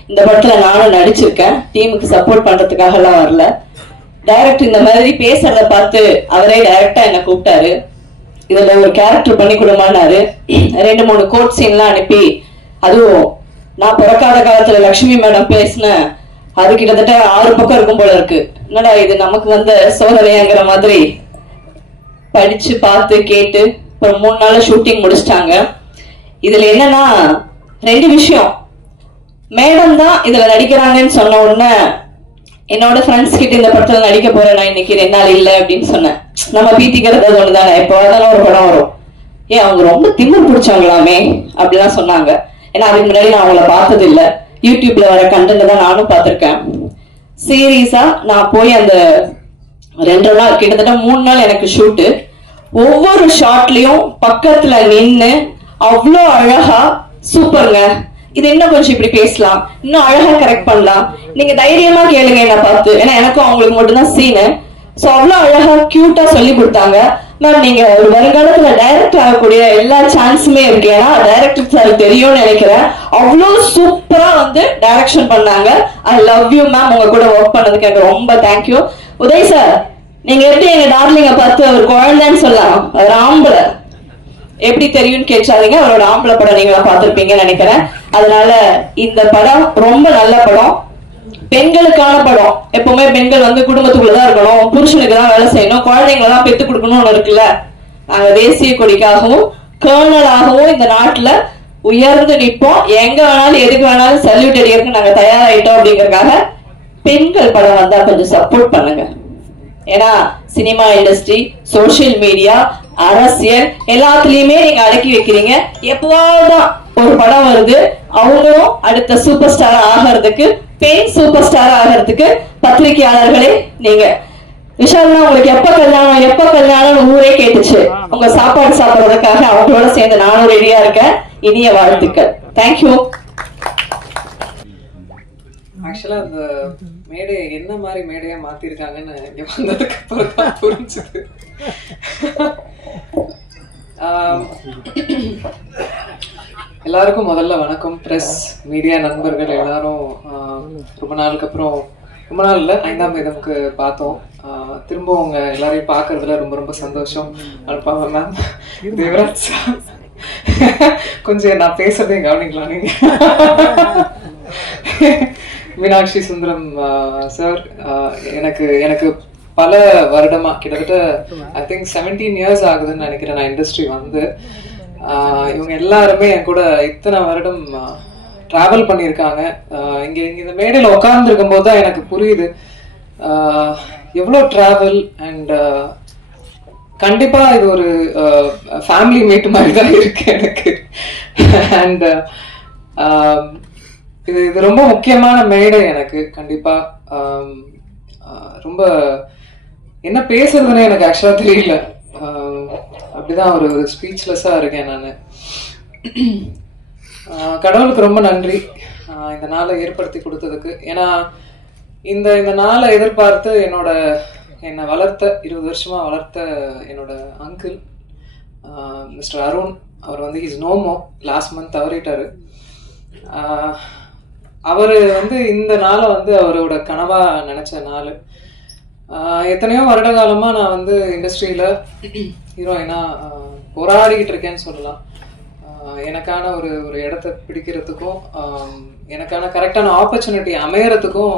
இந்த படத்துல நானும் நடிச்சிருக்கேன். டீமுக்கு சப்போர்ட் பண்றதுக்காக எல்லாம் வரல. டைரக்டர் இந்த மாதிரி பேசுறத பார்த்து அவரே டைரக்டா என்ன கூப்பிட்டாரு. இதுல ஒரு கேரக்டர் பண்ணி கொடுமான்னாரு. 2-3 கோட் சீன்லாம் அனுப்பி, அதுவும் நான் பிறக்காத காலத்துல லட்சுமி மேடம் பேசின அது கிட்டத்தட்ட 6 பக்கம் இருக்கும் போல இருக்கு. என்னடா இது நமக்கு வந்த சோதனைங்கிற மாதிரி படிச்சு பார்த்து கேட்டு ஒரு 3 நாள்ல ஷூட்டிங் முடிச்சிட்டாங்க. இதுல என்னன்னா 2 விஷயம். மேடம் தான் இதுல நடிக்கிறாங்கன்னு சொன்ன உடனே என்னோட ஃப்ரெண்ட்ஸ் கிட்ட இந்த படத்துல நடிக்க போறேன் நான் இன்னைக்கு 2 நாள் இல்லை அப்படின்னு சொன்னேன். நம்ம பீத்திக்கிறது ஒண்ணுதானே, இப்போ அதெல்லாம் ஒரு படம் வரும். அவங்க ரொம்ப திமிர் பிடிச்சாங்களாமே அப்படிலாம் சொன்னாங்க. ஏன்னா அதுக்கு முன்னாடி நான் அவங்கள பார்த்தது இல்லை. யூடியூப்ல வர கண்டென்ட் தான் நானும் பார்த்திருக்கேன். சீரியஸா நான் போய் அந்த 2 நாள் கிட்டத்தட்ட 3 நாள் எனக்கு ஷூட்டு. ஒவ்வொரு ஷாட்லயும் பக்கத்துல நின்று அவ்வளோ அழகா சூப்பருங்க, இது இன்னும் கொஞ்சம் இப்படி பேசலாம், இன்னும் அழகா கரெக்ட் பண்ணலாம், நீங்க தைரியமா கேளுங்க என்ன பார்த்து. ஏன்னா எனக்கும் அவங்களுக்கு மட்டும்தான் சீனு. ஸோ அவ்வளோ அழகா கியூட்டா சொல்லி கொடுத்தாங்க. மேம் நீங்க ஒரு வருங்காலத்துல டைரக்டர் ஆகக்கூடிய எல்லா சான்ஸுமே இருக்கு. ஏன்னா டைரக்டர் சார் தெரியும்னு நினைக்கிறேன். அவ்வளோ சூப்பரா வந்து டைரக்ஷன் பண்ணாங்க. I love you ma'am. உங்க கூட ஒர்க் பண்ணதுக்கு எனக்கு ரொம்ப தேங்க்யூ. உதய் சார், நீங்க எப்படி எங்க டார்லிங்க பார்த்து அவர் குழந்தைன்னு சொல்லலாம், அவர் ஆம்பளை எப்படி தெரியும்னு கேட்காதீங்க. அவரோட ஆம்பளை படம் நீங்க பார்த்திருப்பீங்கன்னு நினைக்கிறேன். அதனால இந்த படம் ரொம்ப நல்ல படம். பெண்களுக்கான படம். எப்பவுமே பெண்கள் வந்து குடும்பத்துக்குள்ளதான் இருக்கணும், புருஷனுக்கு தான் வேலை செய்யணும், குழந்தைங்களை தான் பெத்து கொடுக்கணும்னு இருக்குல்ல. நாங்க தேசிய கொடிக்காகவும் கர்னலாகவும் இந்த நாட்டுல உயர்ந்து நிற்போம். எங்க வேணாலும் எதுக்கு வேணாலும் சல்யூட் அடிக்கிறதுக்கு நாங்க தயாராயிட்டோம். அப்படிங்கறதுக்காக பெண்கள் படம் வந்தா கொஞ்சம் சப்போர்ட் பண்ணுங்க. ஏன்னா சினிமா இண்டஸ்ட்ரி, சோசியல் மீடியா, அரசியல் எல்லாத்துலயுமே நீங்க அடக்கி வைக்கிறீங்க. எப்போதான் ஒரு படம் வருது, அவங்களும் அடுத்த சூப்பர் ஸ்டார் ஆகிறதுக்கு, பெண் சூப்பர் ஸ்டார் ஆகிறதுக்கு பத்திரிகையாளர்களே நீங்க. விஷால்னா உங்களுக்கு எப்ப கல்யாணம் ஊரே கேட்டுச்சு. உங்க சாப்பாடு சாப்பிடுறதுக்காக அவங்களோட சேர்ந்து நானும் ரெடியா இருக்கேன். இனிய வாழ்த்துக்கள். தேங்க்யூ. ஆக்சுவலா அந்த மேடை என்ன மாதிரி மேடையா மாத்திருக்காங்கன்னு இங்க வந்ததுக்கு அப்புறம் தான் புரிஞ்சுது. எல்லாருக்கும் முதல்ல வணக்கம். பிரஸ், மீடியா நண்பர்கள் எல்லாரும் ரொம்ப நாளுக்கு அப்புறம், ரொம்ப நாள் இல்லை, 5ஆம் தேதிக்கு பார்த்தோம். திரும்ப உங்க எல்லாரையும் பார்க்கறதுல ரொம்ப ரொம்ப சந்தோஷம். அனுப்பாம மேம், தேவராஜ் சார், கொஞ்சம் நான் பேசுறதையும் கவனிக்கலாம் நீங்க. மீனாட்சி சுந்தரம் சார், எனக்கு பல வருடமா, கிட்டத்தட்ட ஐ திங்க் 17 years ஆகுதுன்னு நினைக்கிறேன் நான் இண்டஸ்ட்ரி வந்து. இவங்க எல்லாருமே என் கூட இத்தனை வருடம் டிராவல் பண்ணியிருக்காங்க. இங்க இந்த மேடையில உட்கார்ந்து இருக்கும் போது தான் எனக்கு புரியுது எவ்வளோ டிராவல். அண்ட் கண்டிப்பா இது ஒரு ஃபேமிலி மீட் மாதிரி தான் இருக்கு எனக்கு. அண்ட் இது ரொம்ப முக்கியமான மேடை எனக்கு. கண்டிப்பா ரொம்ப என்ன பேசுறதுன்னு எனக்கு ஆக்சுவலா தெரியல. அப்படிதான் ஒரு ஸ்பீச்லெஸ்ஸா இருக்கேன் நான். கடவுளுக்கு ரொம்ப நன்றி இந்த நாளை ஏற்படுத்தி கொடுத்ததுக்கு. ஏன்னா இந்த நாளை எதிர்பார்த்து என்னை வளர்த்த, 20 வருஷமா வளர்த்த என்னோட அங்கிள் மிஸ்டர் அருண், அவர் வந்து இஸ் நோமோ, லாஸ்ட் மந்த் தவறிட்டாரு. அவரு வந்து இந்த நாளை வந்து அவரோட கனவா நினைச்ச நாள். எத்தனையோ வருட காலமா நான் வந்து இண்டஸ்ட்ரியில ஹீரோயினா போராடிக்கிட்டு இருக்கேன்னு சொல்லலாம். எனக்கான ஒரு இடத்த பிடிக்கிறதுக்கும் எனக்கான கரெக்டான ஆப்பர்ச்சுனிட்டி அமையறதுக்கும்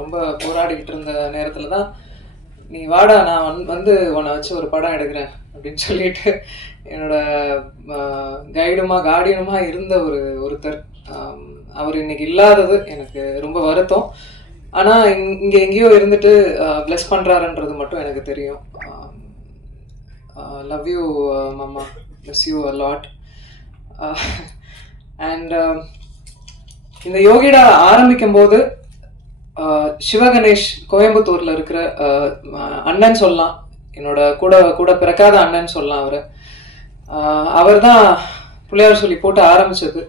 ரொம்ப போராடிக்கிட்டு இருந்த நேரத்துல தான் நீ வாடா, நான் வந்து உன்னை வச்சு ஒரு படம் எடுக்கிறேன் அப்படின்னு சொல்லிட்டு என்னோட கைடுமா கார்டியனுமா இருந்த ஒருத்தர். அவர் இன்னைக்கு இல்லாதது எனக்கு ரொம்ப வருத்தம். ஆனா இங்க எங்கேயோ இருந்துட்டு பிளஸ் பண்றாருன்றது மட்டும் எனக்கு தெரியும். லவ் யூ மாமா, miss you a lot. And இந்த யோகிடா ஆரம்பிக்கும் போது சிவகணேஷ் கோயம்புத்தூர்ல இருக்கிற அண்ணன் சொல்லலாம், என்னோட கூட பிறக்காத அண்ணன் சொல்லலாம். அவர் தான் பிள்ளையார் சொல்லி போட்டு ஆரம்பிச்சது.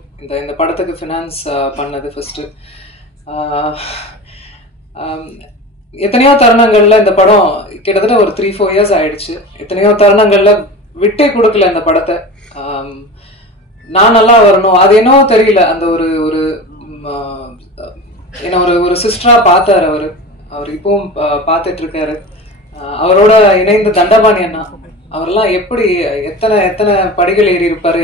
இந்த படத்துக்கு ஃபினான்ஸ் பண்ணது ஃபர்ஸ்ட். எத்தனையோ தருணங்கள்ல இந்த படம் கிட்டத்தட்ட ஒரு 3-4 years ஆயிடுச்சு. எத்தனையோ தருணங்கள்ல விட்டே கொடுக்கல இந்த படத்தை. நான் நல்லா வரணும், அது என்னவோ தெரியல, அந்த என்ன ஒரு சிஸ்டரா பார்த்தாரு அவர் இப்பவும் பார்த்துட்டு இருக்காரு. அவரோட இணைந்த தண்டபாணி அண்ணா, அவரெல்லாம் எப்படி எத்தனை படிகள் ஏறி இருப்பாரு,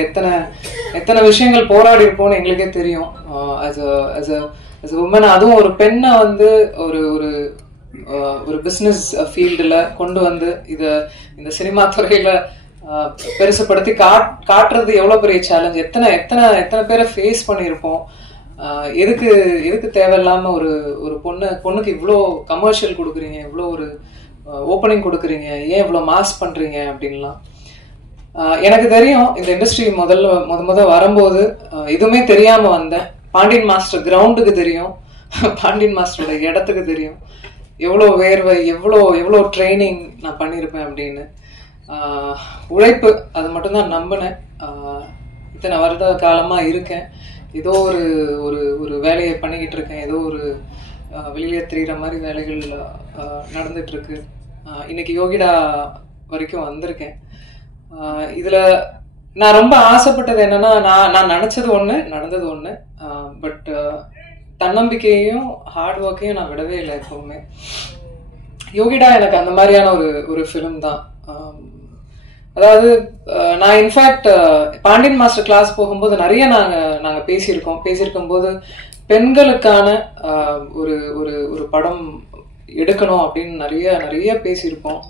எத்தனை விஷயங்கள் போராடி இருப்போம்னு எங்களுக்கே தெரியும். as a woman, அதுவும் ஒரு பெண்ணை வந்து ஒரு பிசினஸ் ஃபீல்டுல கொண்டு வந்து இந்த சினிமா துறையில பெருசுப்படுத்தி காட்டுறது எவ்வளவு பெரிய சேலஞ்ச். எத்தனை பேரை ஃபேஸ் பண்ணியிருப்போம். எதுக்கு தேவையில்லாம ஒரு பொண்ணுக்கு இவ்வளோ கமர்ஷியல் கொடுக்குறீங்க, இவ்வளோ ஒரு ஓப்பனிங் கொடுக்குறீங்க, ஏன் இவ்வளோ மாஸ் பண்றீங்க அப்படின்லாம். எனக்கு தெரியும் இந்த இண்டஸ்ட்ரி முத வரும்போது எதுவுமே தெரியாம வந்தேன். பாண்டியன் மாஸ்டர் கிரவுண்டுக்கு தெரியும், பாண்டியன் மாஸ்டரோட இடத்துக்கு தெரியும், எவ்வளோ வேர்வை, எவ்வளோ ட்ரைனிங் நான் பண்ணியிருப்பேன் அப்படின்னு. உழைப்பு, அது மட்டும்தான் நம்பினேன். இத்தனை வருட காலமா இருக்கேன், ஏதோ ஒரு வேலையை பண்ணிக்கிட்டு இருக்கேன், ஏதோ ஒரு வெளியே தெரிகிற மாதிரி வேலைகள் நடந்துட்டு இருக்கு. இன்னைக்கு யோகிடா வரைக்கும் வந்திருக்கேன். இதுல நான் ரொம்ப ஆசைப்பட்டது என்னன்னா, நான் நினைச்சது ஒண்ணு, நடந்தது ஒண்ணு. பட் தன்னம்பிக்கையையும் ஹார்ட் ஒர்க்கையும் நான் விடவே இல்லை எப்பவுமே. யோகிடா எனக்கு அந்த மாதிரியான ஒரு ஃபிலிம் தான். அதாவது நான் இன்ஃபேக்ட் பாண்டியன் மாஸ்டர் கிளாஸ் போகும்போது நிறைய நாங்க பேசியிருக்கும் போது பெண்களுக்கான ஒரு ஒரு ஒரு படம் எடுக்கணும் அப்படின்னு நிறைய பேசியிருப்போம்.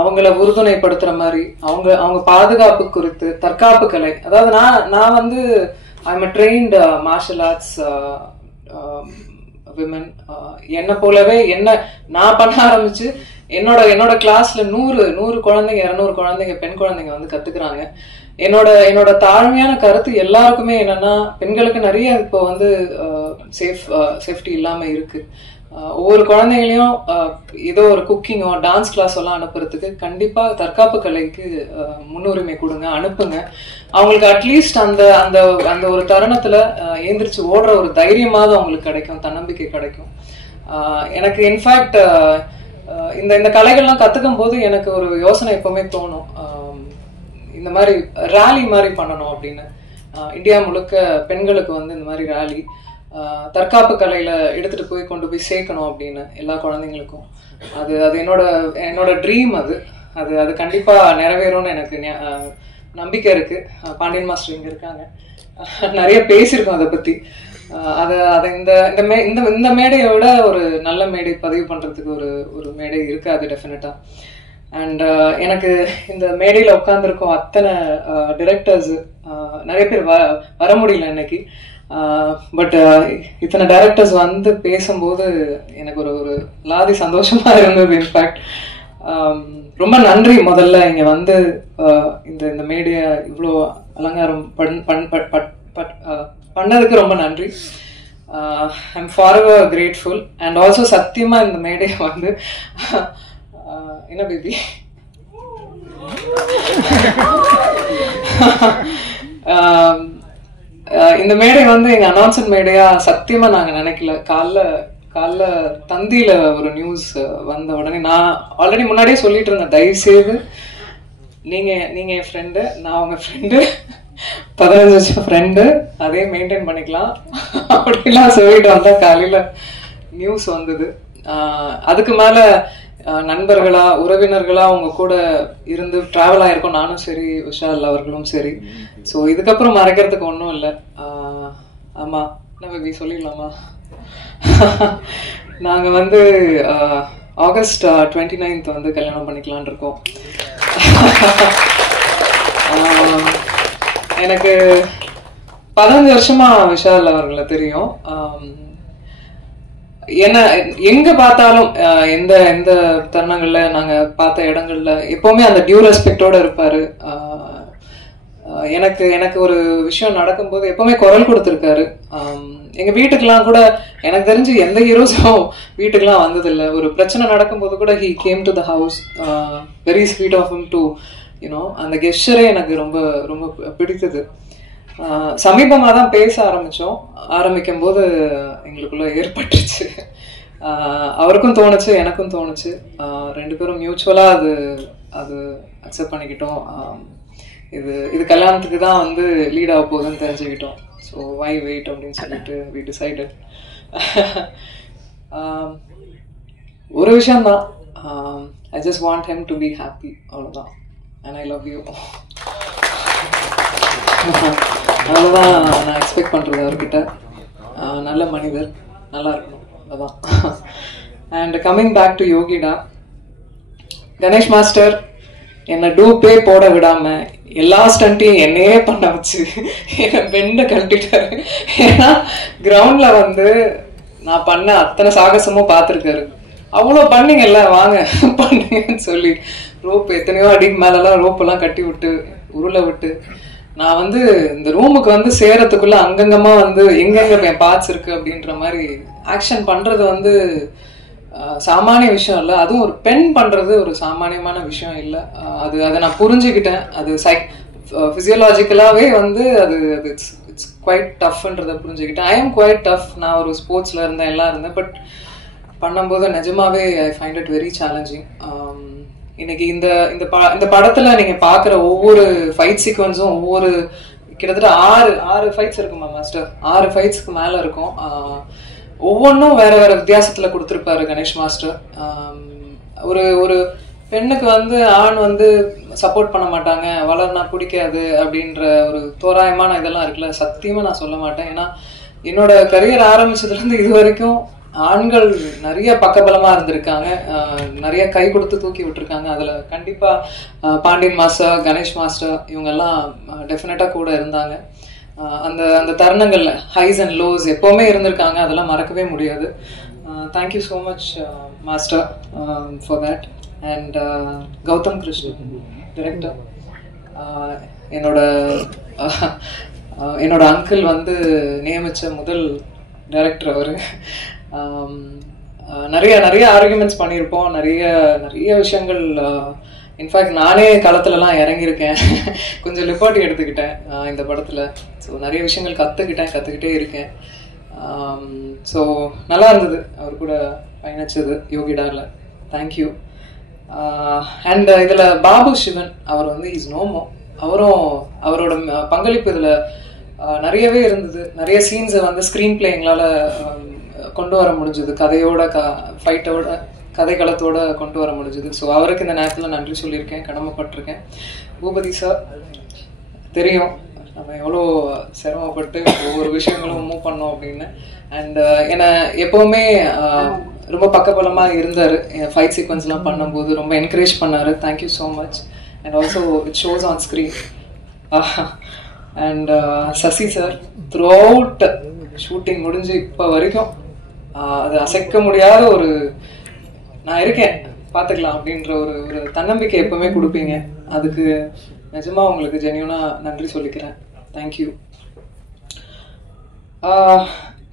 அவங்கள உறுதுணைப்படுத்துற மாதிரி அவங்க பாதுகாப்பு குறித்து, தற்காப்பு கலை. அதாவது நான் வந்து I'm a trained martial arts women. என்ன போலவே நான் பண்ண ஆரம்பிச்சு என்னோட கிளாஸ்ல 100 குழந்தைங்க 200 குழந்தைங்க பெண் குழந்தைங்க வந்து கத்துக்கிறாங்க. என்னோட தாழ்மையான கருத்து எல்லாருக்குமே என்னன்னா, பெண்களுக்கு நிறைய இப்போ வந்து சேஃப்டி இல்லாம இருக்கு. ஒவ்வொரு குழந்தைகளையும் ஏதோ ஒரு குக்கிங்கோ டான்ஸ் கிளாஸ் எல்லாம் அனுப்புறதுக்கு கண்டிப்பா தற்காப்பு கலைக்கு முன்னுரிமை கொடுங்க, அனுப்புங்க. அவங்களுக்கு அட்லீஸ்ட் அந்த அந்த அந்த ஒரு தருணத்துல ஏந்திரிச்சு ஓடுற ஒரு தைரியமாவது அவங்களுக்கு கிடைக்கும், தன்னம்பிக்கை கிடைக்கும். எனக்கு இன்ஃபேக்ட் இந்த கலைகள்லாம் கத்துக்கும் போது எனக்கு ஒரு யோசனை எப்பவுமே தோணும், இந்த மாதிரி ரேலி மாதிரி பண்ணணும் அப்படின்னு. இந்தியா முழுக்க பெண்களுக்கு வந்து இந்த மாதிரி ரேலி தற்காப்பு கலையில எடுத்துட்டு போய் கொண்டு போய் சேர்க்கணும் அப்படின்னு எல்லா குழந்தைங்களுக்கும். அது என்னோட ட்ரீம். அது கண்டிப்பா நிறைவேறும்னு எனக்கு நம்பிக்கை இருக்கு. பாண்டியன் மாஸ்டர் இங்க இருக்காங்க, நிறைய பேசியிருக்கோம் அதை பத்தி. அதை இந்த மேடையை விட ஒரு நல்ல மேடை பதிவு பண்றதுக்கு ஒரு மேடை இருக்காது டெஃபினட்டா. அண்ட் எனக்கு இந்த மேடையில உட்காந்துருக்கோம் அத்தனை டிரெக்டர்ஸ், நிறைய பேர் வர முடியல இன்னைக்கு. பட் இத்தனை டைரக்டர்ஸ் வந்து பேசும்போது எனக்கு ஒரு லாதி சந்தோஷமா இருந்தது. இன்ஃபேக்ட் ரொம்ப நன்றி. முதல்ல இங்க வந்து இந்த மேடையை இவ்வளோ அலங்காரம் பண்ணதுக்கு ரொம்ப நன்றி. I'm forever grateful. And also சத்தியமா இந்த மேடையை வந்து என்ன பேபி இந்த மேடை வந்து எங்க அனௌன்ஸ்மெண்ட் மேடையா சத்தியமா நாங்க நினைக்கல. காலைல தந்தியில ஒரு நியூஸ் வந்த உடனே நான் ஆல்ரெடி முன்னாடியே சொல்லிட்டு இருந்தேன், தயவு செய்து நீங்க என் ஃப்ரெண்டு, நான் உங்க ஃப்ரெண்டு, 15 வருஷம் ஃப்ரெண்டு, அதே மெயின்டைன் பண்ணிக்கலாம் அப்படிலாம் சொல்லிட்டு வந்தா காலையில நியூஸ் வந்தது. அதுக்கு மேல நண்பர்களா உறவினர்களா அவங்க கூட இருந்து டிராவல் ஆயிருக்கோம், நானும் சரி விஷால் அவர்களும் சரி. ஸோ இதுக்கப்புறம் மறைக்கிறதுக்கு ஒன்றும் இல்லை. ஆமா என்ன பேபி சொல்லிடலாமா? நாங்க வந்து ஆகஸ்ட் 29th வந்து கல்யாணம் பண்ணிக்கலான் இருக்கோம். எனக்கு 15 வருஷமா விஷால் அவர்களை தெரியும். என்ன எங்க பார்த்தாலும் எந்த தருணங்கள்ல நாங்க பார்த்த இடங்கள்ல எப்பவுமே அந்த டியூ ரெஸ்பெக்டோட இருப்பாரு. எனக்கு ஒரு விஷயம் நடக்கும்போது எப்பவுமே குரல் கொடுத்துருக்காரு. எங்க வீட்டுக்கெல்லாம் கூட எனக்கு தெரிஞ்சு எந்த ஹீரோஸும் வீட்டுக்கெல்லாம் வந்ததில்லை. ஒரு பிரச்சனை நடக்கும்போது கூட he came to the house. very sweet of him to அந்த கெஸ்டரே எனக்கு ரொம்ப ரொம்ப பிடித்தது. சமீபமாக தான் பேச ஆரம்பிக்கும் போது எங்களுக்குள்ள ஏற்பட்டுச்சு. அவருக்கும் தோணுச்சு, எனக்கும் தோணுச்சு. 2 பேரும் மியூச்சுவலா அது அக்செப்ட் பண்ணிக்கிட்டோம். இது கல்யாணத்துக்கு தான் வந்து லீட் ஆக போகுதுன்னு தெரிஞ்சுக்கிட்டோம். ஸோ வை வெயிட் அப்படின்னு சொல்லிட்டு we decided. ஒரு விஷயம்தான், I just want him to be happy, அவ்வளோதான். And I love you. அவ்வளோதான் நான் எக்ஸ்பெக்ட் பண்ணுறது அவர்கிட்ட. நல்ல மனிதர், நல்லா இருக்கணும், அதான். அண்ட் கம்மிங் பேக் டு யோகிடா, கணேஷ் மாஸ்டர் என்னை டூப்பே போட விடாம எல்லா ஸ்டண்ட்டையும் என்னையே பண்ண வச்சு என்னை பெண்டை கழட்டிட்டாரு. ஏன்னா கிரவுண்ட்ல வந்து நான் பண்ண அத்தனை சாகசமும் பார்த்துருக்காரு. அவ்வளோ பண்ணீங்கல்ல, வாங்க பண்ணீங்கன்னு சொல்லி ரோப் எத்தனையோ அடிக்கு மேலெல்லாம் ரோப்பெல்லாம் கட்டி விட்டு உருளை விட்டு நான் வந்து இந்த ரூமுக்கு வந்து சேரத்துக்குள்ள அங்கங்கமா வந்து எங்கெங்க என் பார்ட்ஸ் இருக்கு அப்படின்ற மாதிரி ஆக்ஷன் பண்றது வந்து சாமானிய விஷயம் இல்லை. அதுவும் ஒரு பெண் பண்றது ஒரு சாமானியமான விஷயம் இல்லை. அதை நான் புரிஞ்சுக்கிட்டேன். அது பிசியோலாஜிக்கலாவே வந்து அது இட்ஸ் குவைட் டஃப்ன்றதை புரிஞ்சுக்கிட்டேன். I am quite tough. நான் ஒரு ஸ்போர்ட்ஸ்ல இருந்தேன், எல்லாம் இருந்தேன். பட் பண்ணும்போது நிஜமாவே I find it very challenging. இன்னைக்கு இந்த படத்துல நீங்க பாக்குற ஒவ்வொரு ஃபைட் சீக்வன்ஸும் ஒவ்வொரு கிட்டத்தட்ட 6 ஃபைட்ஸ் இருக்குமா மாஸ்டர், 6 ஃபைட்ஸ்க்கு மேல இருக்கும். ஒவ்வொன்றும் வேற வேற வித்தியாசத்துல கொடுத்துருப்பாரு கணேஷ் மாஸ்டர். ஒரு பெண்ணுக்கு வந்து ஆண் வந்து சப்போர்ட் பண்ண மாட்டாங்க, வளர்னா பிடிக்காது அப்படின்ற ஒரு தோராயமான இதெல்லாம் இருக்குல்ல, சத்தியமா நான் சொல்ல மாட்டேன். ஏன்னா என்னோட கரியர் ஆரம்பிச்சதுலேருந்து இது வரைக்கும் ஆண்கள் நிறைய பக்கபலமாக இருந்திருக்காங்க, நிறைய கை கொடுத்து தூக்கி விட்டுருக்காங்க. அதில் கண்டிப்பாக பாண்டியன் மாஸ்டர், கணேஷ் மாஸ்டர் இவங்கெல்லாம் டெஃபினட்டாக கூட இருந்தாங்க. அந்த அந்த தருணங்களில் ஹைஸ் அண்ட் லோஸ் எப்போவுமே இருந்திருக்காங்க, அதெல்லாம் மறக்கவே முடியாது. Thank you so much master for that. And Gautham Krishnan director, என்னோட அங்கிள் வந்து நியமித்த முதல் டைரக்டர் அவர். நிறைய நிறைய ஆர்குமெண்ட்ஸ் பண்ணியிருப்போம், நிறைய விஷயங்கள். இன்ஃபேக்ட் நானே களத்துலலாம் இறங்கியிருக்கேன், கொஞ்சம் லிபர்ட்டி எடுத்துக்கிட்டேன் இந்த படத்தில். ஸோ நிறைய விஷயங்கள் கற்றுக்கிட்டே இருக்கேன். ஸோ நல்லா இருந்தது அவர் கூட பயணிச்சது யோகிடாவில். தேங்க்யூ. அண்ட் இதில் பாபு சிவன் அவர் வந்து இஸ் நோமோ, அவரோட பங்களிப்பு இதில் நிறையவே இருந்தது. நிறைய சீன்ஸை வந்து ஸ்க்ரீன் பிளே எங்களால் கொண்டு வர முடிஞ்சது, கதையோட ஃபைட்டோட கதைக்களத்தோட கொண்டு வர முடிஞ்சது. ஸோ அவருக்கு இந்த நேரத்தில் நன்றி சொல்லியிருக்கேன், கடமைப்பட்டிருக்கேன். பூபதி சார் தெரியும் நம்ம எவ்வளோ சிரமப்பட்டு ஒவ்வொரு விஷயங்களும் மூவ் பண்ணோம் அப்படின்னு. அண்ட் என்னை எப்போவுமே ரொம்ப பக்கபலமாக இருந்தார். ஃபைட் சீக்வன்ஸ்லாம் பண்ணும்போது ரொம்ப என்கரேஜ் பண்ணார். Thank you so much. And also it shows on screen. And Sasi sir throughout shooting முடிஞ்சு இப்போ வரைக்கும் அது அசைக்க முடியாத ஒரு நான் இருக்கேன் பார்த்துக்கலாம் அப்படின்ற ஒரு தன்னம்பிக்கை எப்பவுமே கொடுப்பீங்க. அதுக்கு நிஜமா உங்களுக்கு ஜென்யூனா நன்றி சொல்லிக்கிறேன். தேங்க்யூ.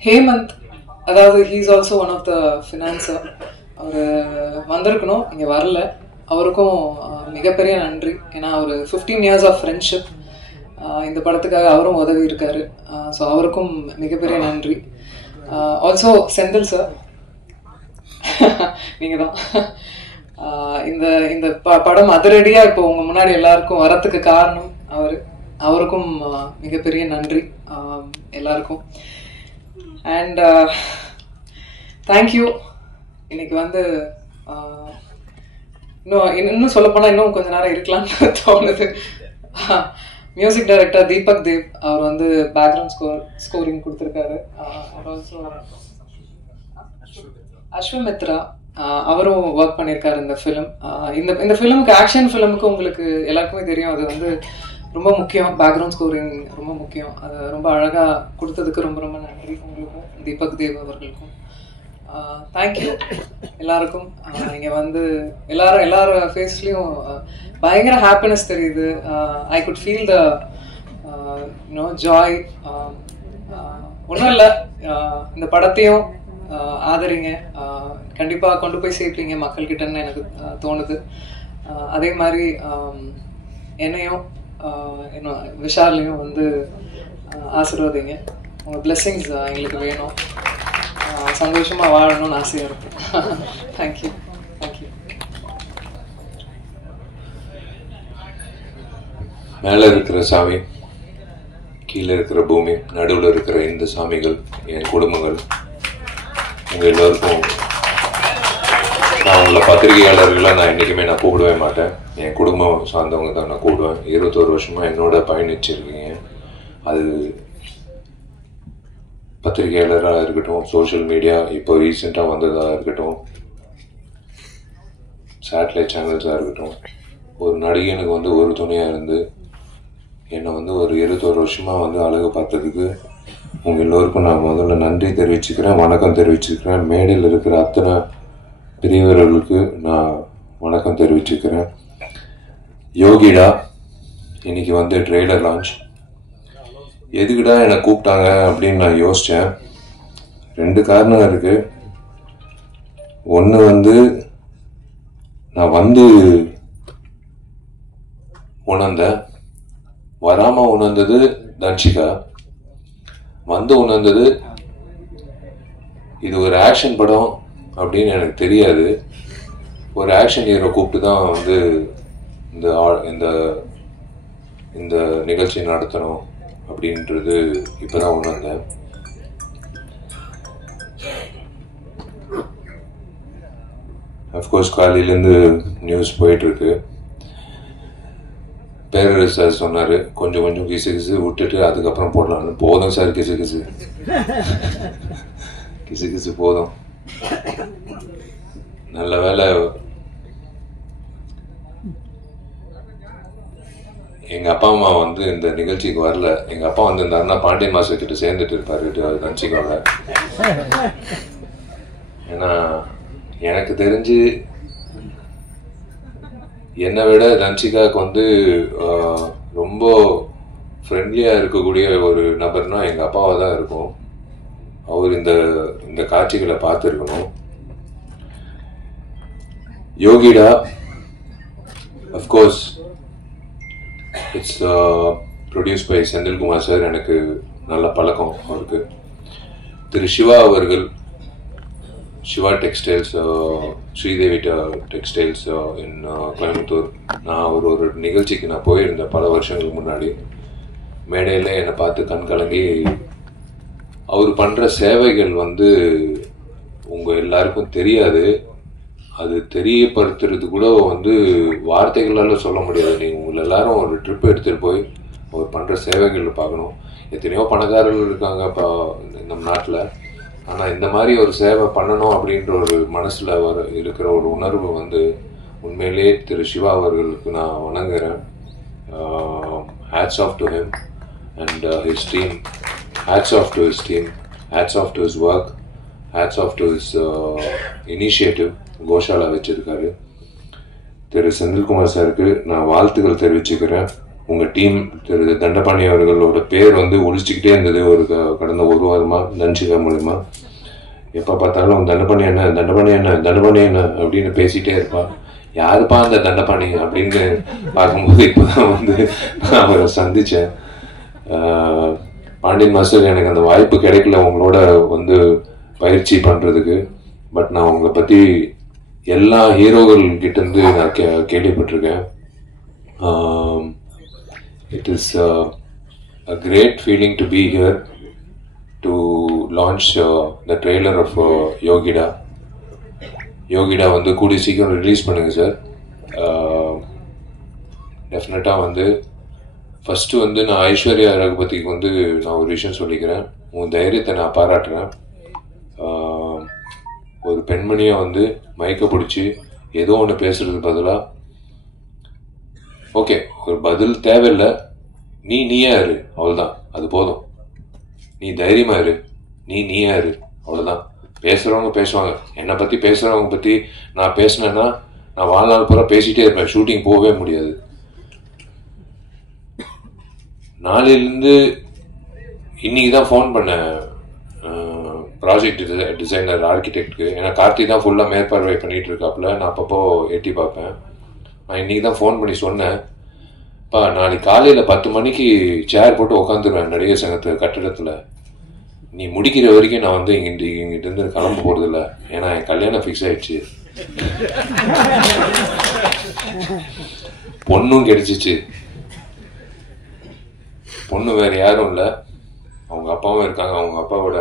ஹேமந்த், அதாவது he's also one of the financier. அவர் வந்திருக்கணும், இங்கே வரல. அவருக்கும் மிகப்பெரிய நன்றி. ஏன்னா ஒரு 15 years ஆஃப் ஃப்ரெண்ட்ஷிப் இந்த படத்துக்காக அவரும் உதவி இருக்காரு. ஸோ அவருக்கும் மிகப்பெரிய நன்றி. ஆல்சோ செந்தில் சார், நீங்கள் தான் இந்த படம் அதிரடியாக இப்போ உங்கள் முன்னாடி எல்லாருக்கும் வரத்துக்கு காரணம் அவருக்கும் மிகப்பெரிய நன்றி எல்லாருக்கும். And thank you. இன்னைக்கு வந்து இன்னும் சொல்லப்போனால் இன்னும் கொஞ்ச நேரம் இருக்கலாம்னு தோணுது. மியூசிக் டைரக்டர் தீபக் தேவ் அவர் வந்து பேக்ரவுண்ட் ஸ்கோரிங் கொடுத்துருக்காரு. ஆல்சோ அஸ்வமித்ரா அவரும் ஒர்க் பண்ணியிருக்காரு இந்த ஃபிலிம். இந்த ஃபிலிமுக்கு, ஆக்ஷன் ஃபிலிமுக்கு உங்களுக்கு எல்லாருக்குமே தெரியும், அது வந்து ரொம்ப முக்கியம். பேக்ரவுண்ட் ஸ்கோரிங் ரொம்ப முக்கியம். அதை ரொம்ப அழகாக கொடுத்ததுக்கு ரொம்ப ரொம்ப நன்றி உங்களுக்கும், தீபக் தேவ் அவர்களுக்கும். தேங்க்யூ எல்லாருக்கும். இங்கே வந்து எல்லாரும் ஃபேஸ்லேயும் பயங்கர ஹாப்பினஸ் தெரியுது. I could feel the joy. ஒன்றும் இல்லை, இந்த படத்தையும் ஆதரிங்க, கண்டிப்பாக கொண்டு போய் சேர்ப்பீங்க மக்கள்கிட்டன்னு எனக்கு தோணுது. அதே மாதிரி என்னையும் விஷாலையும் வந்து ஆசீர்வதிங்க. உங்கள் பிளெஸ்ஸிங்ஸ் எங்களுக்கு வேணும். சந்தோஷமாக வாழணும்னு ஆசையாக இருக்கும். தேங்க்யூ. தேங்க்யூ. மேலே இருக்கிற சாமி, கீழே இருக்கிற பூமி, நடுவில் இருக்கிற இந்த சாமிகள், என் குடும்பங்கள், உங்கள் எல்லோருக்கும் நான் உங்களை பத்திரிகையாளர்களாக நான் என்றைக்குமே நான் கூப்பிடவே மாட்டேன். என் குடும்பம் சார்ந்தவங்க தான் நான் கூப்பிடுவேன். 21 வருஷமாக என்னோட பயணிச்சிருக்கீங்க. அது பத்திரிகையாளராக இருக்கட்டும், சோஷியல் மீடியா இப்போ ரீசெண்டாக வந்ததாக இருக்கட்டும், சேட்டலைட் சேனல்ஸாக இருக்கட்டும், ஒரு நடிகனுக்கு வந்து ஒரு துணையாக இருந்து என்னை வந்து ஒரு 21 வருஷமாக வந்து அழகு பார்த்ததுக்கு உங்கள் எல்லோருக்கும் நான் முதல்ல நன்றி தெரிவிச்சுக்கிறேன், வணக்கம் தெரிவிச்சுக்கிறேன். மேடையில் இருக்கிற அத்தனை பெரியவர்களுக்கு நான் வணக்கம் தெரிவிச்சுக்கிறேன். யோகிடா இன்னைக்கு வந்து ட்ரெய்லர் லான்ச். எதுக்குடா என்னை கூப்பிட்டாங்க அப்படின்னு நான் யோசித்தேன். 2 காரணம் இருக்கு. ஒன்று வந்து நான் வந்து உணர்ந்தேன், வராமல் உணர்ந்தது தன்ஷிகா, வந்து உணர்ந்தது இது ஒரு ஆக்ஷன் படம் அப்படின்னு எனக்கு தெரியாது. ஒரு ஆக்ஷன் ஹீரோ கூப்பிட்டு தான் வந்து இந்த நிகழ்ச்சி நடத்தணும் அப்படின்றது இப்போதான் உணர்ந்தேன். அஃப்கோர்ஸ் காலையிலேருந்து நியூஸ் போயிட்டுருக்கு. பேரரசு சார் சொன்னார் கொஞ்சம் கொஞ்சம் கிசு கிசு விட்டுட்டு அதுக்கப்புறம் போடலான்னு. போதும் சார் கிசு கிசு கிசு கிசு போதும். நல்ல வேலை எங்கள் அப்பா அம்மா வந்து இந்த நிகழ்ச்சிக்கு வரல. எங்கள் அப்பா வந்து இருந்தாருன்னா பாண்டியன் மாஸ்டர் கிட்ட சேர்ந்துட்டு இருப்பாரு தன்சிகாவில். ஏன்னா எனக்கு தெரிஞ்சு என்னை விட தன்சிகாவுக்கு வந்து ரொம்ப ஃப்ரெண்ட்லியாக இருக்கக்கூடிய ஒரு நபர்னா எங்கள் அப்பாவாக தான் இருக்கும். அவர் இந்த காட்சிகளை பார்த்துருக்கணும். யோகிடா of course it's produce by Senthilkumar sir. எனக்கு நல்ல பழக்கம் அவருக்கு. திரு சிவா அவர்கள், Siva textiles, Sridevi textiles in Coimbatore. நான் ஒரு நிகழ்ச்சிக்கு நான் போயிருந்தேன் பல வருஷங்களுக்கு முன்னாடி. மேடையில் என்னை பார்த்து கண் கலங்கி அவர் பண்ணுற சேவைகள் வந்து உங்கள் எல்லாருக்கும் தெரியாது. அது தெரியப்படுத்துறது கூட வந்து வார்த்தைகளால் சொல்ல முடியாது. நீங்கள் உங்களை எல்லாரும் ஒரு ட்ரிப் எடுத்துகிட்டு போய் அவர் பண்ணுற சேவைகள் பார்க்கணும். எத்தனையோ பணக்காரர்கள் இருக்காங்க இப்போ நம்ம நாட்டில். ஆனால் இந்த மாதிரி ஒரு சேவை பண்ணணும் அப்படின்ற ஒரு மனசில் இருக்கிற ஒரு உணர்வு வந்து உண்மையிலே திரு சிவா அவர்களுக்கு நான் வணங்குகிறேன். Hats off to him and his team. Hats off to his team. Hats off to his work. Hats off to his initiative. Goshala வச்சிருக்காரு. திரு செந்தில்குமார் சாருக்கு நான் வாழ்த்துக்கள் தெரிவிச்சுக்கிறேன். உங்கள் டீம் திரு தண்டபாணி அவர்களோட பேர் வந்து ஒழிச்சிக்கிட்டே இருந்தது ஒரு கடந்த ஒரு வாரமாக தன்சிகா மூலிமா. எப்போ பார்த்தாலும் தண்டபாணி என்ன தண்டபாணி என்ன தண்டபாணி என்ன அப்படின்னு பேசிகிட்டே இருப்பான். யாருப்பா அந்த தண்டபாணி அப்படின்னு பார்க்கும்போது இப்போதான் வந்து நான் அவரை சந்தித்தேன். பாண்டியன் மாஸ்டர் எனக்கு அந்த வாய்ப்பு கிடைக்கல உங்களோட வந்து பயிற்சி பண்ணுறதுக்கு. பட் நான் உங்களை பற்றி எல்லா ஹீரோகள் கிட்டேருந்து நான் கேள்விப்பட்டிருக்கேன். It is a great feeling to be here to launch the trailer of Yogida. Yogida வந்து கூடிய சீக்கிரம் ரிலீஸ் பண்ணுங்க சார். டெஃபினட்டாக வந்து ஃபஸ்ட்டு வந்து நான் ஐஸ்வர்யா ரகுபதிக்கு வந்து நான் ஒரு விஷயம் சொல்லிக்கிறேன். உன் தைரியத்தை நான் பாராட்டுறேன். ஒரு பெண்மணியாக வந்து மயக்க பிடிச்சி ஏதோ ஒன்று பேசுறதுக்கு பதிலாக ஓகே ஒரு பதில் தேவையில்லை, நீயா இரு, அவ்வளோதான், அது போதும். நீ தைரியமா இரு, நீயா இரு, அவ்வளோதான். பேசுகிறவங்க பேசுவாங்க. என்னை பற்றி பேசுகிறவங்க பற்றி நான் பேசினேன்னா நான் வாழ்நாள் பூரா பேசிகிட்டே இருப்பேன். ஷூட்டிங் போகவே முடியாது. நாளையிலேருந்து இன்னைக்கு தான் ஃபோன் பண்ணேன் ப்ராஜெக்ட் டிசைனர் ஆர்கிடெக்டுக்கு. ஏன்னா கார்த்தி தான் ஃபுல்லாக மேற்பார்வை பண்ணிகிட்டு இருக்காப்புல. நான் அப்பப்போ எட்டி பார்ப்பேன். நான் இன்றைக்கி தான் ஃபோன் பண்ணி சொன்னேன், பா நாளைக்கு காலையில் 10 மணிக்கு சேர் போட்டு உட்காந்துருவேன் நடிகர் சங்கத்து கட்டிடத்தில். நீ முடிக்கிற வரைக்கும் நான் வந்து இங்கிட்டிருந்து கிளம்ப போகிறதில்ல. ஏன்னா என் கல்யாணம் ஃபிக்ஸ் ஆயிடுச்சு. பொண்ணும் கிடைச்சிச்சு. பொண்ணு வேறு யாரும் இல்லை, அவங்க அப்பாவும் இருக்காங்க. அவங்க அப்பாவோட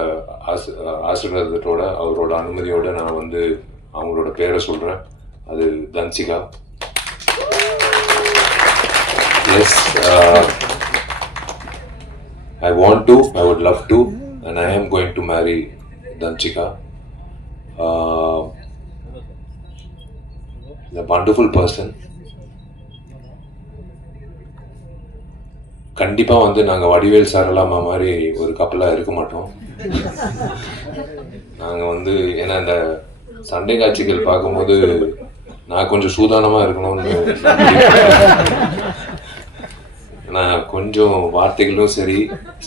ஆசீர்வாதத்தோட அவரோட அனுமதியோட நான் வந்து அவங்களோட பேரை சொல்கிறேன். அது Dhanshika. Yes, I want to, I would love to, and I am going to marry Danchika. He's a wonderful person. கண்டிப்பாக வந்து நாங்கள் வடிவேல் சாரலாமா மாதிரி ஒரு கப்பலாக இருக்க மாட்டோம். நாங்கள் வந்து ஏன்னா இந்த சண்டை காட்சிகள் பார்க்கும்போது நான் கொஞ்சம் சூதானமாக இருக்கணும்னு. ஏன்னா கொஞ்சம் வார்த்தைகளும் சரி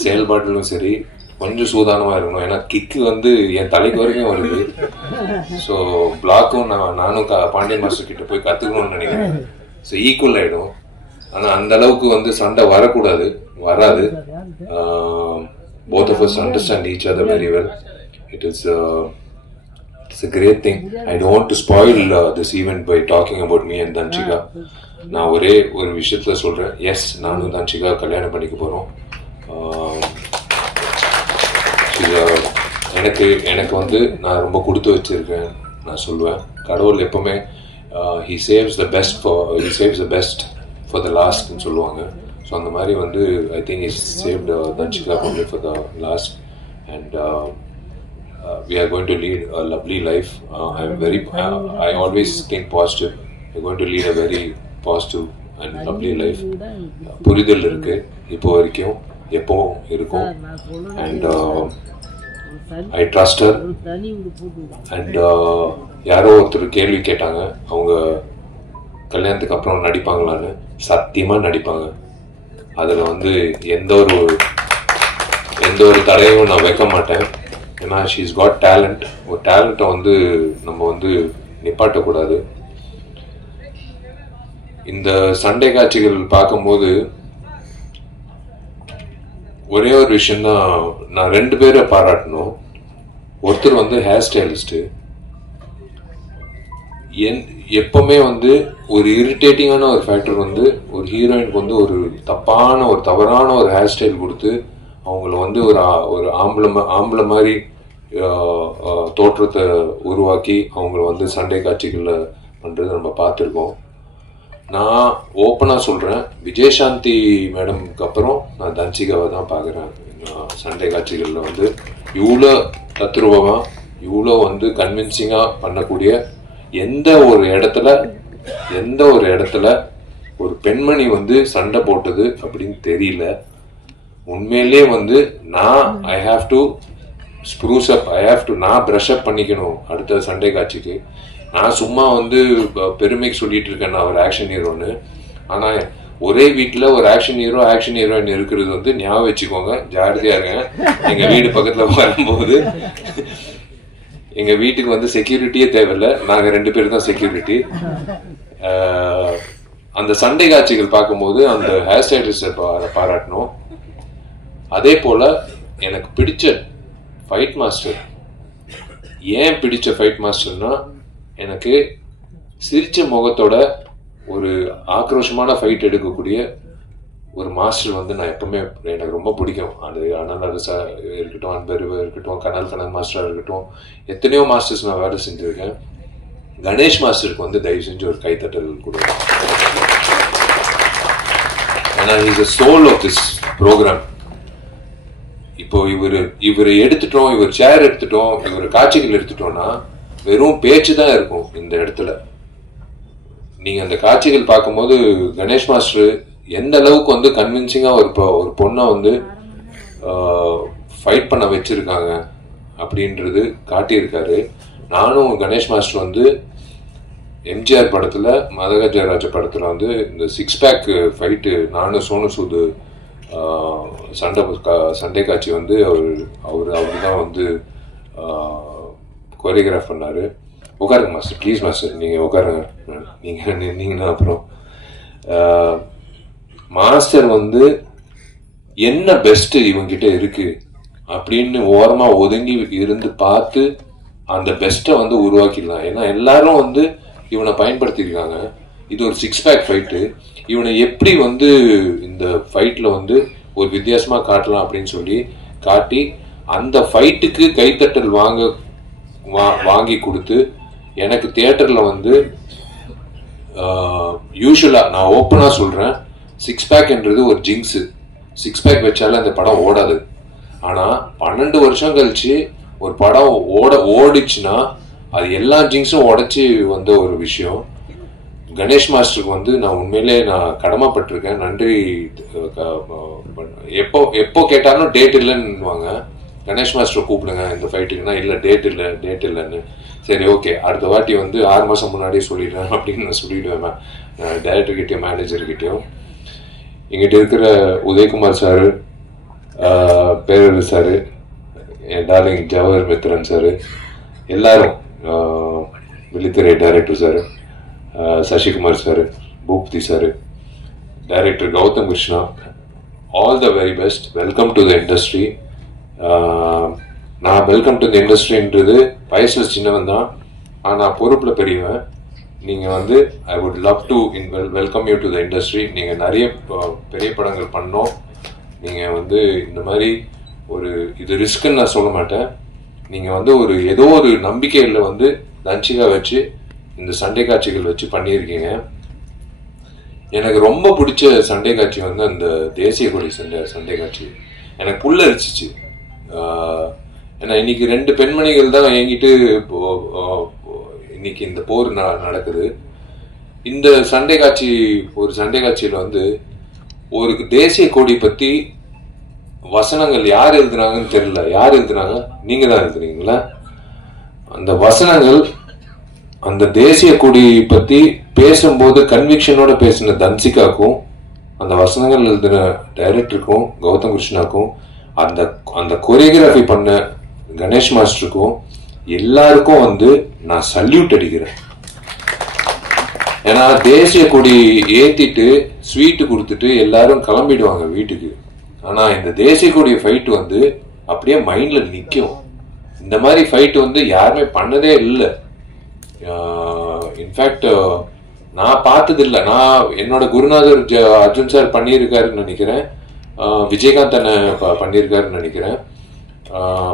செயல்பாட்டிலும் சரி கொஞ்சம் சூதானமாக இருக்கணும். ஏன்னா கிக்கு வந்து என் தலைக்கு வரைக்கும் வருது. ஸோ பிளாக்கும் நானும் பாண்டியன் மாஸ்டர் கிட்ட போய் கற்றுக்கணும்னு நினைக்கிறேன். ஸோ ஈக்குவல் ஆகிடும். ஆனால் அந்த அளவுக்கு வந்து சண்டை வரக்கூடாது, வராது. both of us understand each other very well. It's a great thing. I don't want to spoil this event by talking about me and Danchika. நான் ஒரே ஒரு விஷயத்துல சொல்றேன். எஸ், நானும் Danchika கல்யாணம் பண்ணிக்க போறோம். எனக்கு வந்து நான் ரொம்ப கொடுத்து வச்சிருக்கேன் நான் சொல்லுவேன். கடவுள் எப்பவுமே he saves the best for the லாஸ்ட்னு சொல்லுவாங்க. ஸோ அந்த மாதிரி வந்து I think is saved Dhanshika only for the last and we are going to lead a lovely life. I always think positive. We're going to lead a very positive and lovely life. புரிதல் இருக்கு இப்போ வரைக்கும், எப்பவும் இருக்கும். And I trust her. And யாரோ ஒருத்தர் கேள்வி கேட்டாங்க, அவங்க கல்யாணத்துக்கு அப்புறம் நடிப்பாங்களான்னு. சத்தியமா நடிப்பாங்க. அதில் வந்து எந்த ஒரு தடையும் நான் வைக்க மாட்டேன். ஏன்னா ஷீஸ் காட் டேலண்ட். ஒரு டேலண்ட்டை வந்து நம்ம வந்து நிப்பாட்டக்கூடாது. இந்த சண்டை காட்சிகள் பார்க்கும்போது ஒரே ஒரு விஷயம்தான் நான் 2 பேரை பாராட்டணும். ஒருத்தர் வந்து ஹேர் ஸ்டைலிஸ்ட்டு. எப்பவுமே வந்து ஒரு இரிட்டேட்டிங்கான ஒரு ஃபேக்டர் வந்து ஒரு ஹீரோயினுக்கு வந்து ஒரு தவறான ஒரு ஹேர் ஸ்டைல் கொடுத்து அவங்கள வந்து ஒரு ஆம்பளை மாதிரி தோற்றத்தை உருவாக்கி அவங்கள வந்து சண்டை காட்சிகளில் பண்ணுறது நம்ம பார்த்துருக்கோம். நான் ஓப்பனாக சொல்கிறேன், விஜயசாந்தி மேடம்க்கு அப்புறம் நான் தன்சிகாவை தான் பார்க்குறேன். சண்டை காட்சிகளில் வந்து இவ்வளோ தத்ரூபமாக, இவ்வளோ வந்து கன்வின்சிங்காக பண்ணக்கூடிய எந்த ஒரு இடத்துல ஒரு பெண்மணி வந்து சண்டை போட்டது அப்படின்னு தெரியல. உண்மையிலே வந்து ஐ ஹாவ் டு ஸ்ப்ரூஸ் அப், நான் ப்ரஷ் அப் பண்ணிக்கணும் அடுத்த சண்டை காட்சிக்கு. நான் சும்மா வந்து பெருமைக்கு சொல்லிட்டு இருக்கேன் நான் ஒரு ஆக்ஷன் ஹீரோன்னு. ஆனால் ஒரே வீட்டில் ஒரு ஆக்ஷன் ஹீரோயின் இருக்கிறது வந்து ஞாபகம் வச்சுக்கோங்க, ஜாகிரதையா இருங்க. எங்கள் வீடு பக்கத்தில் வரும்போது எங்கள் வீட்டுக்கு வந்து செக்யூரிட்டியே தேவையில்லை, நாங்கள் 2 பேர் தான் செக்யூரிட்டி. அந்த சண்டை காட்சிகள் பார்க்கும்போது அந்த ஹேர் ஸ்டைலிஸ்டை பாராட்டணும். அதே போல் எனக்கு பிடிச்ச ஃபைட் மாஸ்டர், ஏன் பிடிச்ச ஃபைட் மாஸ்டர்னா எனக்கு சிரிச்ச முகத்தோட ஒரு ஆக்ரோஷமான ஃபைட் எடுக்கக்கூடிய ஒரு மாஸ்டர் வந்து நான் எப்பவுமே எனக்கு ரொம்ப பிடிக்கும். அது அனல் அரசா இருக்கட்டும், அன்பருவா இருக்கட்டும், கனல் மாஸ்டராக இருக்கட்டும், எத்தனையோ மாஸ்டர்ஸ் நான் வேலை செஞ்சுருக்கேன். கணேஷ் மாஸ்டருக்கு வந்து தயவு செஞ்சு ஒரு கைத்தட்டல் கொடுக்கும். ஏன்னா is a soul of this program. இப்போ இவர் எடுத்துட்டோம், இவர் சேர் எடுத்துட்டோம், இவர் காட்சிகள் எடுத்துட்டோம்னா வெறும் பேச்சு தான் இருக்கும் இந்த இடத்துல. நீங்க அந்த காட்சிகள் பார்க்கும்போது கணேஷ் மாஸ்டர் எந்த அளவுக்கு வந்து கன்வின்சிங்கா ஒரு பொண்ணை வந்து ஃபைட் பண்ண வச்சிருக்காங்க அப்படின்றது காட்டியிருக்காரு. நானும் கணேஷ் மாஸ்டர் வந்து எம்ஜிஆர் படத்துல, மதகஜராஜ படத்துல வந்து இந்த 6 பேக் ஃபைட்டு நானும் சோனு சூது சண்டை காட்சி வந்து அவர் தான் வந்து கோரியோகிராஃப் பண்ணாரு. உட்காருங்க மாஸ்டர், ப்ளீஸ் மாஸ்டர், நீங்க உட்காருங்க, நீங்க நின்னீங்கன்னா அப்புறம். மாஸ்டர் வந்து என்ன பெஸ்ட் இவங்கிட்ட இருக்கு அப்படின்னு ஓரமா ஒதுங்கி இருந்து பார்த்து அந்த பெஸ்ட்டை வந்து உருவாக்கிடலாம். ஏன்னா எல்லாரும் வந்து இவனை பயன்படுத்தியிருக்காங்க. இது ஒரு 6 பேக் ஃபைட்டு. இவனை எப்படி வந்து இந்த ஃபைட்ல வந்து ஒரு வித்தியாசமா காட்டலாம் அப்படின்னு சொல்லி காட்டி அந்த ஃபைட்டுக்கு கைத்தட்டல் வாங்கி கொடுத்து எனக்கு தியேட்டர்ல வந்து யூஸ்வலா நான் ஓப்பனா சொல்றேன், 6 பேக் என்றது ஒரு ஜிங்ஸு. 6 பேக் வச்சாலும் அந்த படம் ஓடாது. ஆனா 12 வருஷம் கழிச்சு ஒரு படம் ஓடிச்சுன்னா அது எல்லா ஜிங்ஸும் உடைச்சி வந்த ஒரு விஷயம். கணேஷ் மாஸ்டருக்கு வந்து நான் உண்மையிலே நான் கடமைப்பட்டிருக்கேன், நன்றி. எப்போ கேட்டாலும் டேட் இல்லைன்னுவாங்க. கணேஷ் மாஸ்டர் கூப்பிடுங்க இந்த ஃபைட்டுக்குன்னா, இல்லை டேட் இல்லைன்னு. சரி ஓகே, அடுத்த வாட்டி வந்து 6 மாதம் முன்னாடியே சொல்லிடுறேன் அப்படின்னு நான் சொல்லிடுவேன் டைரக்டர்கிட்டையும் மேனேஜர்கிட்டையும். எங்கிட்ட இருக்கிற உதயகுமார் சாரு, பேரரு சாரு, என் டார்லிங் ஜவஹர் மித்ரன் சாரு, எல்லாரும், Vizhithirai director sir, Sasikumar sir, Boopathy sir, director Gautham Krishna, all the very best. Welcome to the industry. நான் வெல்கம் டு த இண்டஸ்ட்ரின்றது வயசில் சின்னவன் தான், ஆனால் பொறுப்பில் பெரியவன். நீங்கள் வந்து I would love to welcome you to the industry. நீங்கள் நிறைய பெரிய படங்கள் பண்ணோம். நீங்கள் வந்து இந்த மாதிரி இது ரிஸ்க்குன்னு நான் சொல்ல மாட்டேன். நீங்கள் வந்து ஏதோ ஒரு நம்பிக்கையில் வந்து தன்ஷிகா வச்சு இந்த சண்டை காட்சிகள் வச்சு பண்ணியிருக்கீங்க. எனக்கு ரொம்ப பிடிச்ச சண்டை காட்சி வந்து அந்த தேசிய கொடி சண்டை காட்சி. எனக்கு புல்லரிச்சிச்சு. ஏன்னா இன்னைக்கு 2 பெண்மணிகள் தான் என்கிட்ட இன்னைக்கு இந்த போர் நடக்குது. இந்த சண்டை காட்சியில வந்து ஒரு தேசிய கொடி பத்தி வசனங்கள் யார் எழுதுனாங்கன்னு தெரியல. யார் எழுதுனாங்க? நீங்க தான் எழுதுனீங்களா? அந்த வசனங்கள் அந்த தேசிய கொடி பத்தி பேசும்போது கன்விக்ஷனோட பேசின தன்சிகாக்கும், அந்த வசனங்கள் எழுதின டைரக்டருக்கும் கௌதம் கிருஷ்ணாக்கும், அந்த கொரியோகிராஃபி பண்ண கணேஷ் மாஸ்டருக்கும் எல்லாருக்கும் வந்து நான் சல்யூட் அடிக்கிறேன். ஏன்னா தேசிய கொடி ஏத்திட்டு ஸ்வீட்டு கொடுத்துட்டு எல்லாரும் கிளம்பிடுவாங்க வீட்டுக்கு. ஆனா இந்த தேசிய கொடி ஃபைட் வந்து அப்படியே மைண்ட்ல நிக்கும். இந்த மாதிரி ஃபைட் வந்து யாருமே பண்ணதே இல்லை. இன்ஃபேக்ட் நான் பார்த்தது இல்லை. நான் என்னோட குருநாதர் அர்ஜுன் சார் பண்ணியிருக்காருன்னு நினைக்கிறேன், விஜயகாந்த் அண்ணன் பண்ணியிருக்காருன்னு நினைக்கிறேன்.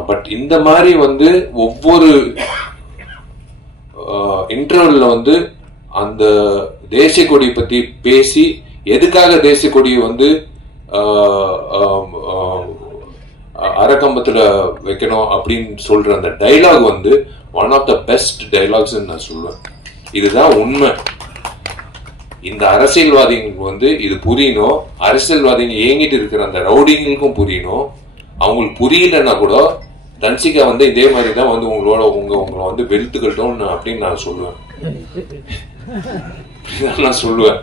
பட் இந்த மாதிரி வந்து ஒவ்வொரு இன்டர்வல்ல வந்து அந்த தேசிய கொடியை பத்தி பேசி எதுக்காக தேசிய கொடியை வந்து அரைக்கம்பத்துல வைக்கணும் அப்படின்னு சொல்ற அந்த டைலாக் வந்து one of the best dialogues நான் சொல்லுவேன். இதுதான் உண்மை. இந்த அரசியல்வாதிகளுக்கு வந்து இது புரியணும். அரசியல்வாதிங்க ஏங்கிட்டு இருக்கிற அந்த ரவுடிங்களுக்கும் புரியணும். அவங்களுக்கு புரியலன்னா கூட தன்சிகா வந்து இதே மாதிரி தான் வந்து உங்களை வந்து வெளுத்துக்கட்டும் அப்படின்னு நான் சொல்லுவேன். நான் சொல்லுவேன்.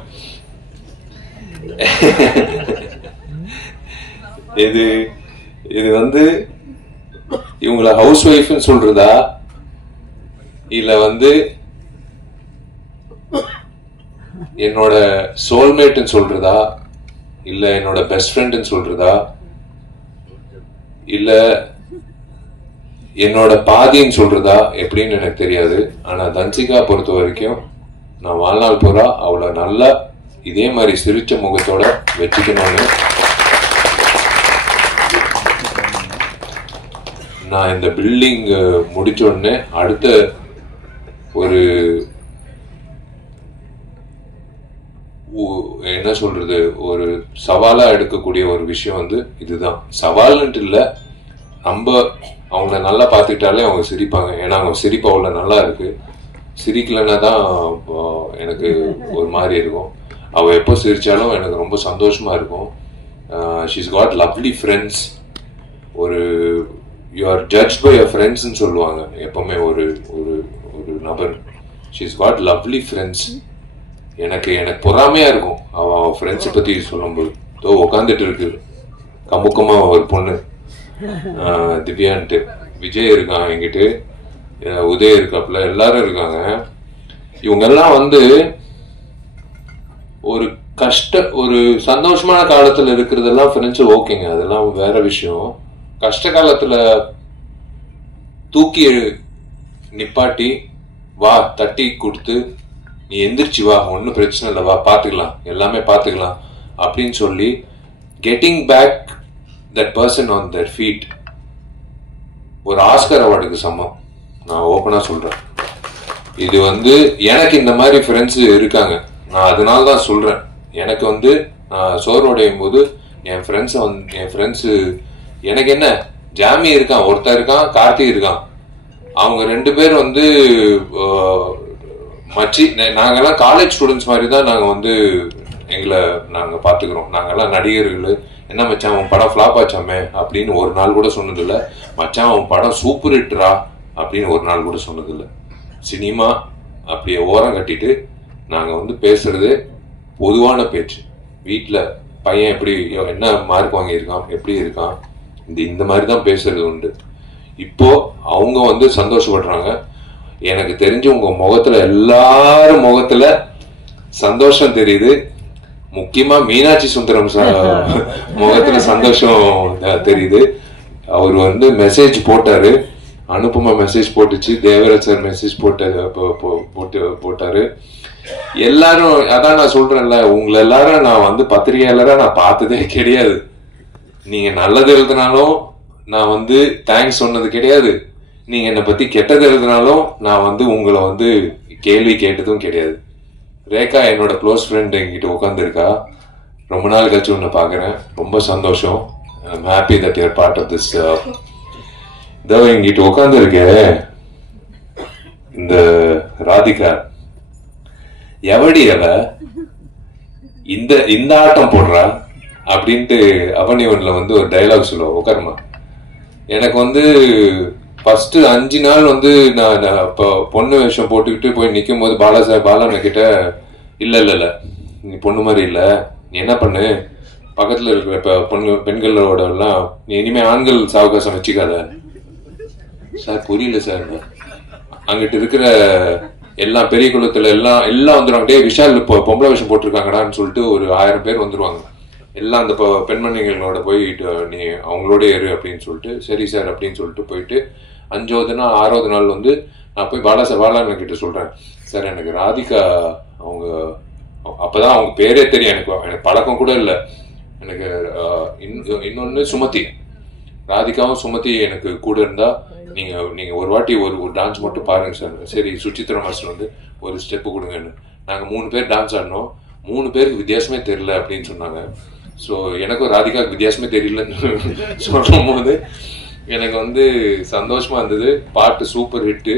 இது வந்து இவங்கள ஹவுஸ் ஒய்ஃப்னு சொல்றதா, இல்ல வந்து என்னோட சோல்மேட்னு சொல்றதா, இல்ல என்னோட பெஸ்ட் ஃப்ரெண்ட்னு சொல்றதா, இல்ல என்னோட பாதின்னு சொல்றதா எப்படின்னு எனக்கு தெரியாது. ஆனா தன்சிகா பொறுத்த வரைக்கும் நான் வாழ்நாள் பூரா அவளை நல்லா இதே மாதிரி சிரிச்ச முகத்தோட வச்சுக்கணும்னு நான் இந்த பில்டிங் முடிச்ச உடனே அடுத்த ஒரு என்ன சொல்றது ஒரு சவாலா எடுக்கக்கூடிய ஒரு விஷயம் வந்து இதுதான். சவால்ன்ட்டு இல்ல, நம்ம அவங்கள நல்லா பார்த்துக்கிட்டாலே அவங்க சிரிப்பாங்க. ஏன்னா அவங்க சிரிப்பு அவ்வளோ நல்லா இருக்கு. சிரிக்கலன்னா தான் எனக்கு ஒரு மாதிரி இருக்கும். அவள் எப்போ சிரிச்சாலும் எனக்கு ரொம்ப சந்தோஷமா இருக்கும். She's got lovely friends. ஒரு you are judge by your ஃப்ரெண்ட்ஸ்ன்னு சொல்லுவாங்க எப்பவுமே ஒரு ஒரு ஒரு நபர். She's got lovely friends. எனக்கு பொறாமையா இருக்கும் அவள் ஃப்ரெண்ட்ஸை பத்தி சொல்லும்போது. உட்காந்துட்டு இருக்கு கமுக்கமா ஒரு பொண்ணு திவ்யான்ட்டு, விஜய் இருக்கான் என்கிட்ட, உதய இருக்காப்புல, எல்லாரும் இருக்காங்க. இவங்க எல்லாம் வந்து ஒரு சந்தோஷமான காலத்துல இருக்கிறதெல்லாம் ஃப்ரெண்ட்ஸ் ஓகேங்க, அதெல்லாம் வேற விஷயம். கஷ்ட காலத்துல தூக்கி நிப்பாட்டி வா தட்டி கொடுத்து நீ எந்திரிச்சு வா, ஒன்னும் பிரச்சனை இல்லை, வா பாத்துக்கலாம், எல்லாமே பாத்துக்கலாம் அப்படின்னு சொல்லி getting back that person on their feet ஒரு ஆஸ்கர் அவார்டுக்கு சமம். நான் ஓப்பனா சொல்றேன். இது வந்து எனக்கு இந்த மாதிரி ஃப்ரெண்ட்ஸ் இருக்காங்க. நான் அதனால தான் சொல்றேன். எனக்கு வந்து நான் சோர்வடையும் போது என் ஃப்ரெண்ட்ஸ் எனக்கு என்ன ஜாமி இருக்கான், ஒருத்தர் இருக்கான், கார்த்தி இருக்கான். அவங்க 2 பேர் வந்து நாங்கெல்லாம் காலேஜ் ஸ்டூடெண்ட்ஸ் மாதிரி தான் நாங்க வந்து நாங்க பாத்துக்கிறோம். நாங்கெல்லாம் நடிகர்கள். என்ன மச்சான் அவன் படம் ஃபிளாப் ஆச்சாமே அப்படின்னு ஒரு நாள் கூட சொன்னதில்லை. மச்சான் அவன் படம் சூப்பர் ஹிட்ரா அப்படின்னு ஒரு நாள் கூட சொன்னதில்லை. சினிமா அப்படியே ஓரம் கட்டிட்டு நாங்க வந்து பேசுறது பொதுவான பேச்சு. வீட்டுல பையன் எப்படி என்ன மார்க் வாங்கியிருக்கான், எப்படி இருக்கான், இந்த மாதிரி தான் பேசுறது உண்டு. இப்போ அவங்க வந்து சந்தோஷப்படுறாங்க. எனக்கு தெரிஞ்சு உங்க முகத்துல எல்லாரும் முகத்துல சந்தோஷம் தெரியுது. முக்கியமா மீனாட்சி சுந்தரம் முகத்துல சந்தோஷம் தெரியுது. அவர் வந்து மெசேஜ் போட்டாரு, அனுப்புமா மெசேஜ் போட்டுச்சு, தேவராஜ் சார் மெசேஜ் போட்டாரு. எல்லாரும் அதான் நான் சொல்றேன்ல, உங்களை எல்லாரும் நான் வந்து பத்திரிகையாளரா நான் பார்த்ததே கிடையாது. நீங்க நல்லது எழுதினாலும் நான் வந்து தேங்க்ஸ் சொன்னது கிடையாது. நீங்க என்னை பத்தி கெட்டது எழுதினாலும் நான் வந்து உங்களை வந்து கேள்வி கேட்டதும் கிடையாது. ரேகா என்னோட க்ளோஸ் ஃப்ரெண்ட் என்கிட்ட உட்காந்துருக்கா. ரொம்ப நாள் கழிச்சு ஒன்று பார்க்குறேன். ரொம்ப சந்தோஷம். I'm happy that you are part of this. இதோ என்கிட்ட உட்காந்துருக்கே இந்த ராதிகா, எவடி அவ இந்த இந்த ஆட்டம் போடுறா அப்படின்ட்டு அவனிவன்ல வந்து ஒரு டைலாக் சொல்லுவா. உட்காருமா. எனக்கு வந்து ஃபர்ஸ்ட் 5 நாள் வந்து நான் இப்போ பொண்ணு வேஷம் போட்டுக்கிட்டு போய் நிற்கும் போது பாலா கிட்ட இல்ல நீ பொண்ணு மாதிரி இல்லை, நீ என்ன பண்ணு, பக்கத்துல இருக்கிற இப்போ பெண்களோட எல்லாம் நீ இனிமே ஆண்கள் சாவகாசம் வச்சுக்காத. சார் புரியல சார், அங்கிட்டு இருக்கிற எல்லாம் பெரிய குளத்துல எல்லாம் வந்துடுவாங்க. டே விஷால் இப்போ பொம்பளை வேஷம் போட்டிருக்காங்கடான்னு சொல்லிட்டு ஒரு 1000 பேர் வந்துருவாங்க. எல்லாம் அந்த பெண்மணிகளோட போயிட்டு நீ அவங்களோட ஏறு அப்படின்னு சொல்லிட்டு, சரி சார் அப்படின்னு சொல்லிட்டு போயிட்டு 5வது நாள் 6வது நாள் வந்து நான் போய் பாலாண்ணன் கிட்ட சொல்றேன், சார் எனக்கு ராதிகா அவங்க, அப்பதான் அவங்க பேரே தெரியும், எனக்கு பழக்கம் கூட இல்லை. எனக்கு இன்னொன்னு சுமதி, ராதிகாவும் சுமதி எனக்கு கூட இருந்தா நீங்க ஒரு வாட்டி ஒரு டான்ஸ் மட்டும் பாருங்க சார். சரி சுச்சித்ரா மாஸ்டர் வந்து ஒரு ஸ்டெப்பு கொடுங்கன்னு. நாங்க 3 பேர் டான்ஸ் ஆடினோம். 3 பேருக்கு வித்தியாசமே தெரியல அப்படின்னு சொன்னாங்க. ஸோ எனக்கும் ராதிகாவுக்கு வித்தியாசமே தெரியலன்னு சொல்லும் போது எனக்கு வந்து சந்தோஷமா இருந்தது. பாட்டு சூப்பர் ஹிட்டு.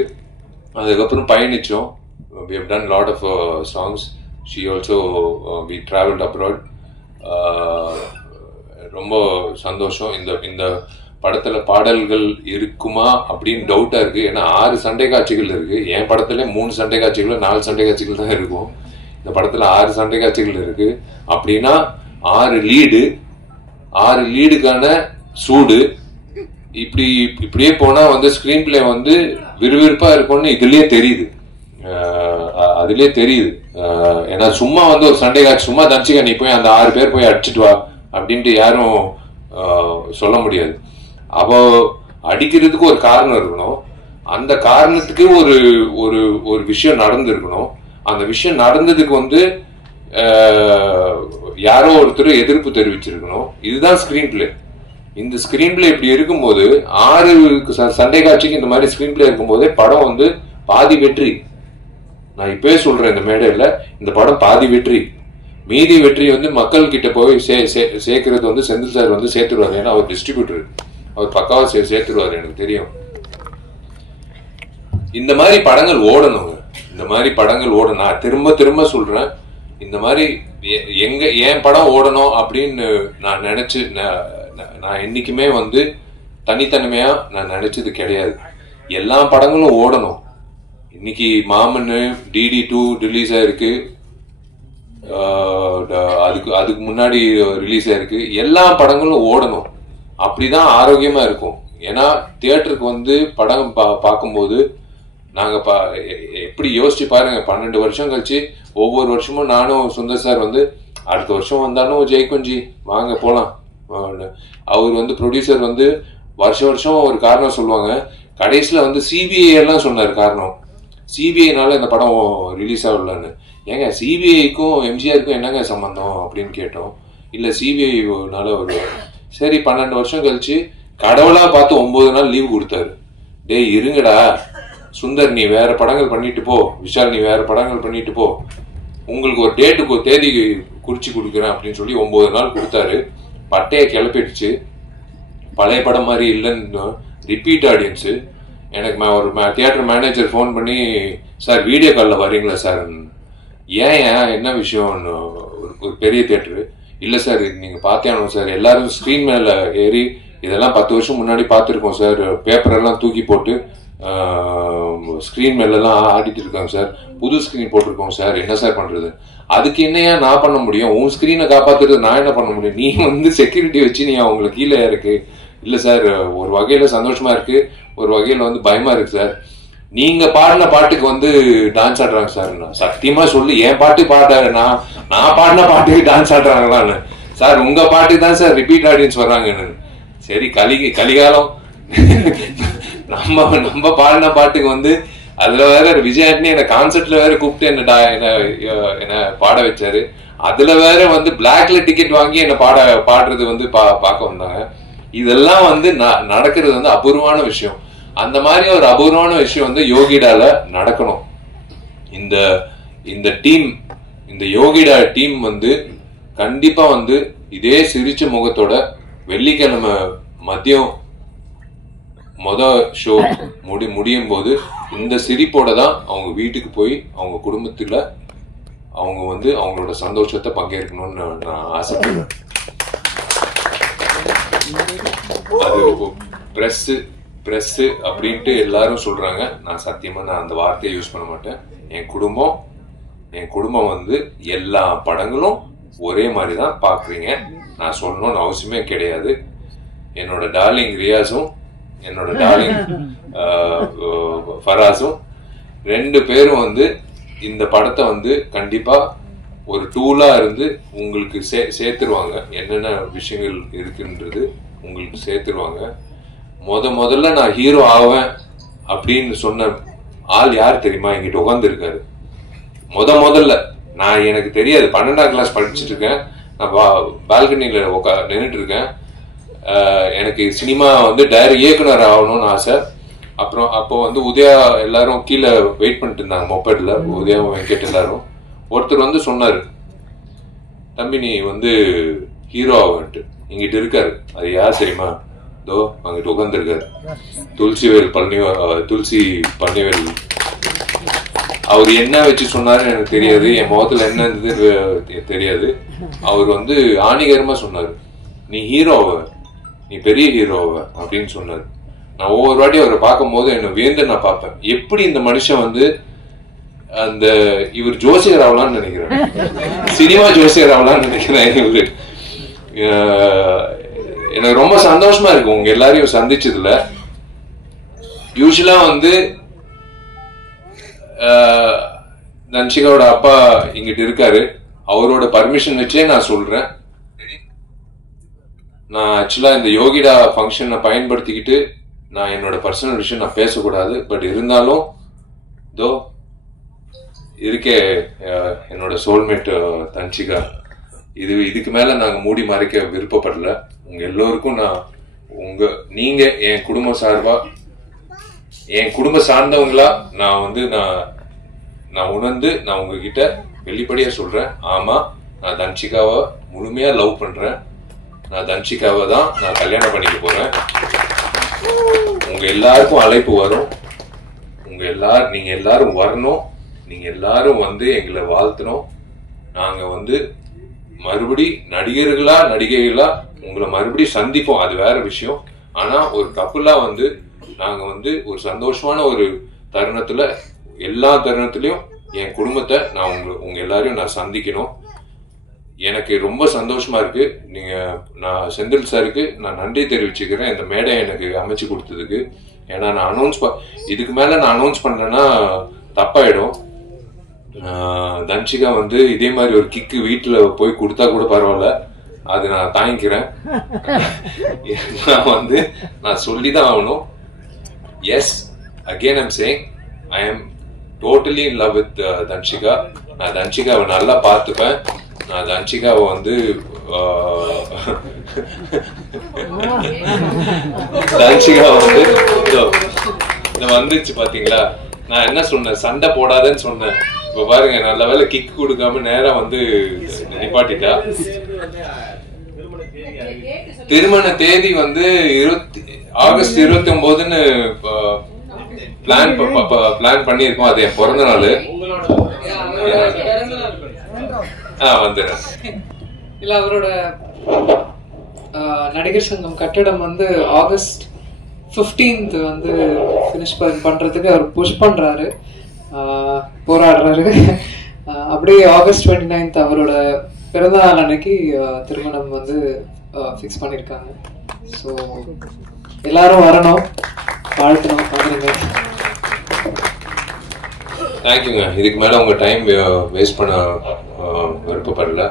அதுக்கப்புறம் பயணிச்சோம். we have done lot of songs. she also we traveled abroad. ரொம்ப சந்தோஷம். இந்த படத்துல பாடல்கள் இருக்குமா அப்படின்னு டவுட்டா இருக்கு. ஏன்னா 6 சண்டை காட்சிகள் இருக்கு. என் படத்துல 3 சண்டை காட்சிகள் 4 சண்டை காட்சிகள் தான் இருக்கும். இந்த படத்துல 6 சண்டை காட்சிகள் இருக்கு. அப்படின்னா 6 லீடுக்கான சூடு. இப்படியே போனா வந்து ஸ்கிரீன் பிளே வந்து விறுவிறுப்பா இருக்கும்னு இதுலயே தெரியுது. அதுலயே தெரியுது. ஏன்னா சும்மா வந்து ஒரு சண்டை காட்சி சும்மா தனிச்சுக்க நீ போய் அந்த 6 பேர் போய் அடிச்சுட்டு வா அப்படின்ட்டு யாரும் சொல்ல முடியாது. அவ அடிக்கிறதுக்கு ஒரு காரணம் இருக்கணும். அந்த காரணத்துக்கு ஒரு விஷயம் நடந்திருக்கணும். அந்த விஷயம் நடந்ததுக்கு வந்து யாரோ ஒருத்தர் எதிர்ப்பு தெரிவிச்சிருக்கணும். இதுதான் ஸ்கிரீன் பிளே. இந்த ஸ்கிரீன் பிளே இப்படி இருக்கும்போது 6 சண்டை காட்சிக்கு இந்த மாதிரி ஸ்கிரீன் பிளே இருக்கும்போதே படம் வந்து பாதி வெற்றி. நான் இப்பவே சொல்றேன் இந்த மேடையில, இந்த படம் பாதி வெற்றி. மீதி வெற்றி வந்து மக்கள் கிட்ட போய் சேர்க்கறது வந்து செந்தில் சார் வந்து சேர்த்துருவாரு. ஏன்னா அவர் டிஸ்ட்ரிபியூட்டர், அவர் பக்காவா சேர்த்துருவாரு, எனக்கு தெரியும். இந்த மாதிரி படங்கள் ஓடணுங்க. இந்த மாதிரி படங்கள் ஓடணும். நான் திரும்ப சொல்றேன், இந்த மாதிரி என் படம் ஓடணும் அப்படின்னு நான் நினைச்சு நான் என்னைக்குமே வந்து தனித்தனிமையா நான் நினைச்சது கிடையாது. எல்லா படங்களும் ஓடணும். இன்னைக்கு மாமன்னு DD2 ரிலீஸ் ஆயிருக்கு. அதுக்கு முன்னாடி ரிலீஸ் ஆயிருக்கு. எல்லா படங்களும் ஓடணும். அப்படிதான் ஆரோக்கியமா இருக்கும். ஏன்னா தியேட்டருக்கு வந்து படம் பார்க்கும்போது நாங்க எப்படி யோசிச்சு பாருங்க, 12 வருஷம் கழிச்சு ஒவ்வொரு வருஷமும் நானும் சுந்தர் சார் வந்து அடுத்த வருஷம் வந்தாலும் ஜெய்குஞ்சி வாங்க போலாம். அவர் வந்து ப்ரொடியூசர் வந்து வருஷம் ஒரு காரணம் சொல்லுவாங்க. கடைசியில வந்து CBI எல்லாம் சொன்னார் காரணம். CBIனால இந்த படம் ரிலீஸ் ஆகலன்னு. ஏங்க CBIக்கும் MGRக்கும் என்னங்க சம்பந்தம் அப்படின்னு கேட்டோம். இல்ல CBIனால ஒரு சரி 12 வருஷம் கழிச்சு கடவுளா பார்த்து 9 நாள் லீவு கொடுத்தாரு. டேய் இருங்கடா சுந்தர், நீ வேற படங்கள் பண்ணிட்டு போ, விஷால் நீ வேற படங்கள் பண்ணிட்டு போ, உங்களுக்கு ஒரு டேட்டுக்கு ஒரு தேதி குறிச்சு கொடுக்குறேன் அப்படின்னு சொல்லி 9 நாள் கொடுத்தாரு. பட்டையை கிளப்பிடுச்சு. பழைய படம் மாதிரி இல்லைன்னு ரிப்பீட் ஆடியன்ஸு. எனக்கு ஒரு தியேட்டர் மேனேஜர் ஃபோன் பண்ணி, சார் வீடியோ காலில் வரீங்களா சார்? ஏன் என்ன விஷயம்? ஒரு பெரிய தியேட்டரு. இல்லை சார் நீங்கள் பார்த்தே ஆகணும் சார், எல்லாரும் ஸ்க்ரீன் மேலே ஏறி இதெல்லாம் 10 வருஷம் முன்னாடி பார்த்துருக்கோம் சார், பேப்பரெல்லாம் தூக்கி போட்டு ஸ்க்ரீன் மேலெல்லாம் ஆடிட்டு இருக்காங்க சார், புது ஸ்க்ரீன் போட்டிருக்கோம் சார், என்ன சார் பண்ணுறது? அதுக்கு என்னையா நான் பண்ண முடியும்? உன் ஸ்க்ரீனை காப்பாற்றுறது நான் என்ன பண்ண முடியும்? நீ வந்து செக்யூரிட்டி வச்சு நீ அவங்களுக்கு கீழே இருக்கு. இல்லை சார், ஒரு வகையில் சந்தோஷமா இருக்கு, ஒரு வகையில் வந்து பயமா இருக்கு சார். நீங்க பாடின பாட்டுக்கு வந்து டான்ஸ் ஆடுறாங்க சார். சத்தியமா சொல்லி என் பாட்டு பாட்டாரு, நான் பாடின பாட்டுக்கு டான்ஸ் ஆடுறாங்களான்னு. சார் உங்க பாட்டுக்கு தான் சார் ரிப்பீட் ஆடியன்ஸ் வர்றாங்கன்னு. சரி கலிகாலம். நம்ம பாடின பாட்டுக்கு வந்து அதுல வேற விஜய் ஆண்டனி என்ன கான்சர்ட்ல வேற கூப்பிட்டு என்ன பாட வச்சாரு. அதுல வேற வந்து பிளாக்ல டிக்கெட் வாங்கி என்ன பாடுறது வந்து பார்க்க வந்தாங்க. இதெல்லாம் வந்து நடக்கிறது வந்து அபூர்வமான விஷயம். அந்த மாதிரி ஒரு அபூர்வமான விஷயம் வந்து யோகிடால நடக்கணும். இந்த டீம் இந்த யோகிடா டீம் வந்து கண்டிப்பா வந்து இதே சிரிச்ச முகத்தோட வெள்ளிக்கிழமை மதியம் ஷோ முடியும் போது இந்த சிரிப்போட தான் அவங்க வீட்டுக்கு போய் அவங்க குடும்பத்துல அவங்க வந்து அவங்களோட சந்தோஷத்தை பங்கேற்கணும்னு நான் ஆசைப்படுறேன். அது பிரஸ் அப்படின்ட்டு எல்லாரும் சொல்றாங்க. நான் சத்தியமா நான் அந்த வார்த்தையை யூஸ் பண்ண மாட்டேன். என் குடும்பம் வந்து எல்லா படங்களும் ஒரே மாதிரி தான் பாக்குறீங்க. நான் சொல்லணும்னு அவசியமே கிடையாது. என்னோட டார்லிங் ரியாஸும் என்னோட டார்லிங் ஃபராஸும் 2 பேரும் வந்து இந்த படத்தை வந்து கண்டிப்பா ஒரு டூலா இருந்து உங்களுக்கு சேர்த்துருவாங்க. என்னென்ன விஷயங்கள் இருக்குன்றது உங்களுக்கு சேர்த்துருவாங்க. முதல்ல நான் ஹீரோ ஆவேன் அப்படின்னு சொன்ன ஆள் யார் தெரியுமா? என்கிட்ட உட்கார்ந்து இருக்காரு. முதல்ல நான் எனக்கு தெரியாது, 12ஆம் கிளாஸ் படிச்சுட்டு இருக்கேன். நான் பால்கனியில நின்றுட்டு இருக்கேன். எனக்கு சினிமா வந்து இயக்குனர் ஆகணும்னு ஆசை. அப்புறம் அப்போ வந்து உதயா எல்லாரும் கீழே வெயிட் பண்ணிட்டு இருந்தாங்க மொபைல்ல, உதயாவும் வெங்கட் எல்லாரும். ஒருத்தர் வந்து சொன்னாரு, தம்பி நீ வந்து ஹீரோ ஆகன்ட்டு. இங்கிட்ட இருக்காரு. அது யார் தெரியுமா? தோ அங்கிட்டு உட்கார்ந்து இருக்காரு. துளசி பழனிவேல். அவர் என்ன வச்சு சொன்னாருன்னு எனக்கு தெரியாது, என் முகத்துல என்ன இருந்தது தெரியாது. அவர் வந்து ஆணிகரமா சொன்னாரு, நீ ஹீரோவ, நீ பெரிய ஹீரோவ அப்படின்னு சொன்னாரு. நான் ஒவ்வொரு வாட்டி அவரை பார்க்கும் போது என்ன வியந்து நான் பார்ப்பேன். எப்படி இந்த மனுஷன் வந்து அந்த இவர் ஜோசியர் ஆகலான்னு நினைக்கிறேன், சினிமா ஜோசியர் ஆகலான்னு நினைக்கிறேன். இவரு எனக்கு ரொம்ப சந்தோஷமா இருக்கு உங்க எல்லாரையும் சந்திச்சதுல. யூஸ்வலா வந்து தன்ஷிகாவோட அப்பா இங்கிட்ட இருக்காரு. அவரோட பர்மிஷன் வச்சே நான் சொல்றேன். நான் ஆக்சுவலா இந்த யோகிடா ஃபங்க்ஷனை பயன்படுத்திக்கிட்டு நான் என்னோட பர்சனல் விஷயம் நான் பேசக்கூடாது. பட் இருந்தாலும் தோ இருக்கே என்னோட சோல்மேட் தன்ஷிகா. இதுக்கு மேல நாங்க மூடி மறைக்க விருப்பப்படல. உங்க எல்லோருக்கும் நீங்க என் குடும்ப சார்பா, என் குடும்ப சார்ந்தவங்களா நான் வந்து நான் உணர்ந்து நான் உங்ககிட்ட வெளிப்படையா சொல்றேன். ஆமா, நான் தன்ஷிகாவை முழுமையா லவ் பண்றேன். நான் தன்ஷிகாவை தான் நான் கல்யாணம் பண்ணிக்க போறேன். உங்க எல்லாருக்கும் அழைப்பு வரும். நீங்க எல்லாரும் வரணும். நீங்க எல்லாரும் வந்து எங்களை வாழ்த்தணும். நாங்க வந்து மறுபடி நடிகைகளா உங்களை மறுபடி சந்திப்போம். அது வேற விஷயம். ஆனா ஒரு கப்புலா வந்து நாங்க வந்து ஒரு சந்தோஷமான ஒரு தருணத்துல, எல்லா தருணத்திலயும் என் குடும்பத்தை உங்க எல்லாரையும் நான் சந்திக்கணும். எனக்கு ரொம்ப சந்தோஷமா இருக்கு. நான் செந்தில் சாருக்கு நான் நன்றி தெரிவிச்சுக்கிறேன் இந்த மேடை எனக்கு அமைச்சு கொடுத்ததுக்கு. ஏன்னா நான் இதுக்கு மேல நான் அனௌன்ஸ் பண்றேன்னா தப்பாயிடும். தன்ஷிகா வந்து இதே மாதிரி ஒரு கிக்கு வீட்டுல போய் கொடுத்தா கூட பரவாயில்ல, அது நான் தாங்கிக்கிறேன். நான் சொல்லிதான் ஆகணும். Yes, again I'm saying I am totally in love with Dhanshika. நான் தன்ஷிகாவை நல்லா பார்த்துப்பேன். நான் தன்ஷிகாவை வந்து தன்ஷிகாவை வந்து வந்துச்சு பாத்தீங்களா? நான் என்ன சொன்னேன், சண்டை போடாதேன்னு சொன்னேன். இப்ப பாருங்க, நல்ல வேலை கிக் கொடுக்காம நேரா வந்து நிப்பாட்டிட்டா. திருமண தேதி வந்து ஆகஸ்ட் 29ன்னு பிளான் பண்ணிருக்கோம். அது என் பிறந்த நாள். வந்துடுறேன். இல்ல, அவரோட நடிகர் சங்கம் கட்டடம் வந்து ஆகஸ்ட் 15th வந்து ஃபினிஷ் பண்றதுக்கு அவர் புஷ் பண்றாரு, போராடுறாரு. அப்படியே ஆகஸ்ட் 29th அவரோட பிறந்த நாள் அன்னைக்கு திருமணம் வந்து ஃபிக்ஸ் பண்ணிருக்காங்க. ஸோ எல்லாரும் வரணும், வாழ்த்தணும், வந்துருங்க. தேங்க்யூங்க. இதுக்கு மேல உங்க டைம் வேஸ்ட் பண்ண விருப்பப்படல.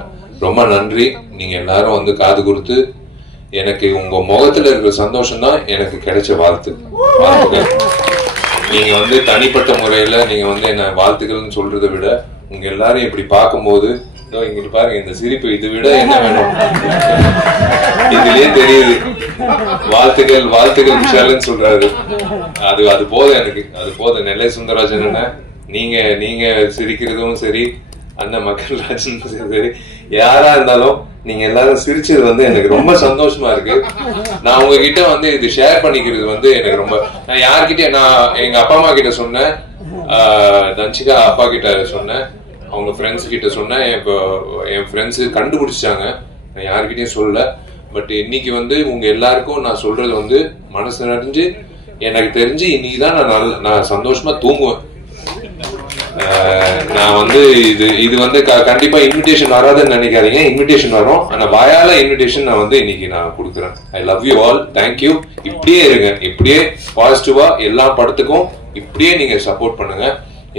ரொம்ப நன்றி. நீங்க எல்லாரும் வந்து காது கொடுத்து எனக்கு உங்க முகத்துல இருக்கிற சந்தோஷம் தான் எனக்கு கிடைச்ச வாழ்த்துக்கள். நீங்க வந்து தனிப்பட்ட முறையில நீங்க வந்து என்ன வாழ்த்துக்கள்னு சொல்றதை விட உங்க எல்லாரும் இப்படி பார்க்கும்போது இங்கிட்டு பாருங்க, இந்த சிரிப்பு, இதை விட என்ன வேணும்? இதுலயே தெரியுது. வாழ்த்துக்கள் விஷாலன்னு சொல்றாரு. அது போதும் எனக்கு, அது போதும். நெல்லை சுந்தரராஜன், நீங்க சிரிக்கிறதும் சரி, அண்ணன் மக்கள்ராஜன் சரி, யாரா இருந்தாலும் நீங்க எல்லாரும் சிரிச்சது வந்து எனக்கு ரொம்ப சந்தோஷமா இருக்கு. நான் உங்ககிட்ட வந்து இது ஷேர் பண்ணிக்கிறது வந்து எனக்கு ரொம்ப, நான் யார்கிட்ட, நான் எங்க அப்பா அம்மா கிட்ட சொன்னேன், தன்ஷிகா அப்பா கிட்ட சொன்னேன், அவங்க ஃப்ரெண்ட்ஸ் கிட்ட சொன்னேன். இப்போ என் ஃப்ரெண்ட்ஸ் கண்டுபிடிச்சாங்க, நான் யார்கிட்டயும் சொல்லல. பட் இன்னைக்கு வந்து உங்க எல்லாருக்கும் நான் சொல்றது வந்து மனசு நிறைஞ்சு, எனக்கு தெரிஞ்சு இன்னைக்குதான் நான் சந்தோஷமா தூங்குவேன். நான் வந்து இது வந்து கண்டிப்பா இன்விடேஷன் வராதுன்னு நினைக்காதீங்க, இன்விடேஷன் வரும். ஆனா வாயால இன்விடேஷன் நான் வந்து இன்னைக்கு நான் கொடுக்குறேன். I love you all, thank you. இப்படியே இருங்க, இப்படியே பாசிட்டிவா எல்லா படத்துக்கும் இப்படியே நீங்க சப்போர்ட் பண்ணுங்க.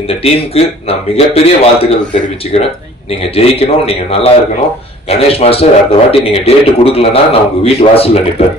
இந்த டீமுக்கு நான் மிகப்பெரிய வாழ்த்துக்கள் தெரிவிச்சுக்கிறேன். நீங்க ஜெயிக்கணும், நீங்க நல்லா இருக்கணும். கணேஷ் மாஸ்டர், அடுத்த வாட்டி நீங்க டேட் கொடுக்கலன்னா நான் உங்க வீட்டு வாசல்ல நிற்பேன்.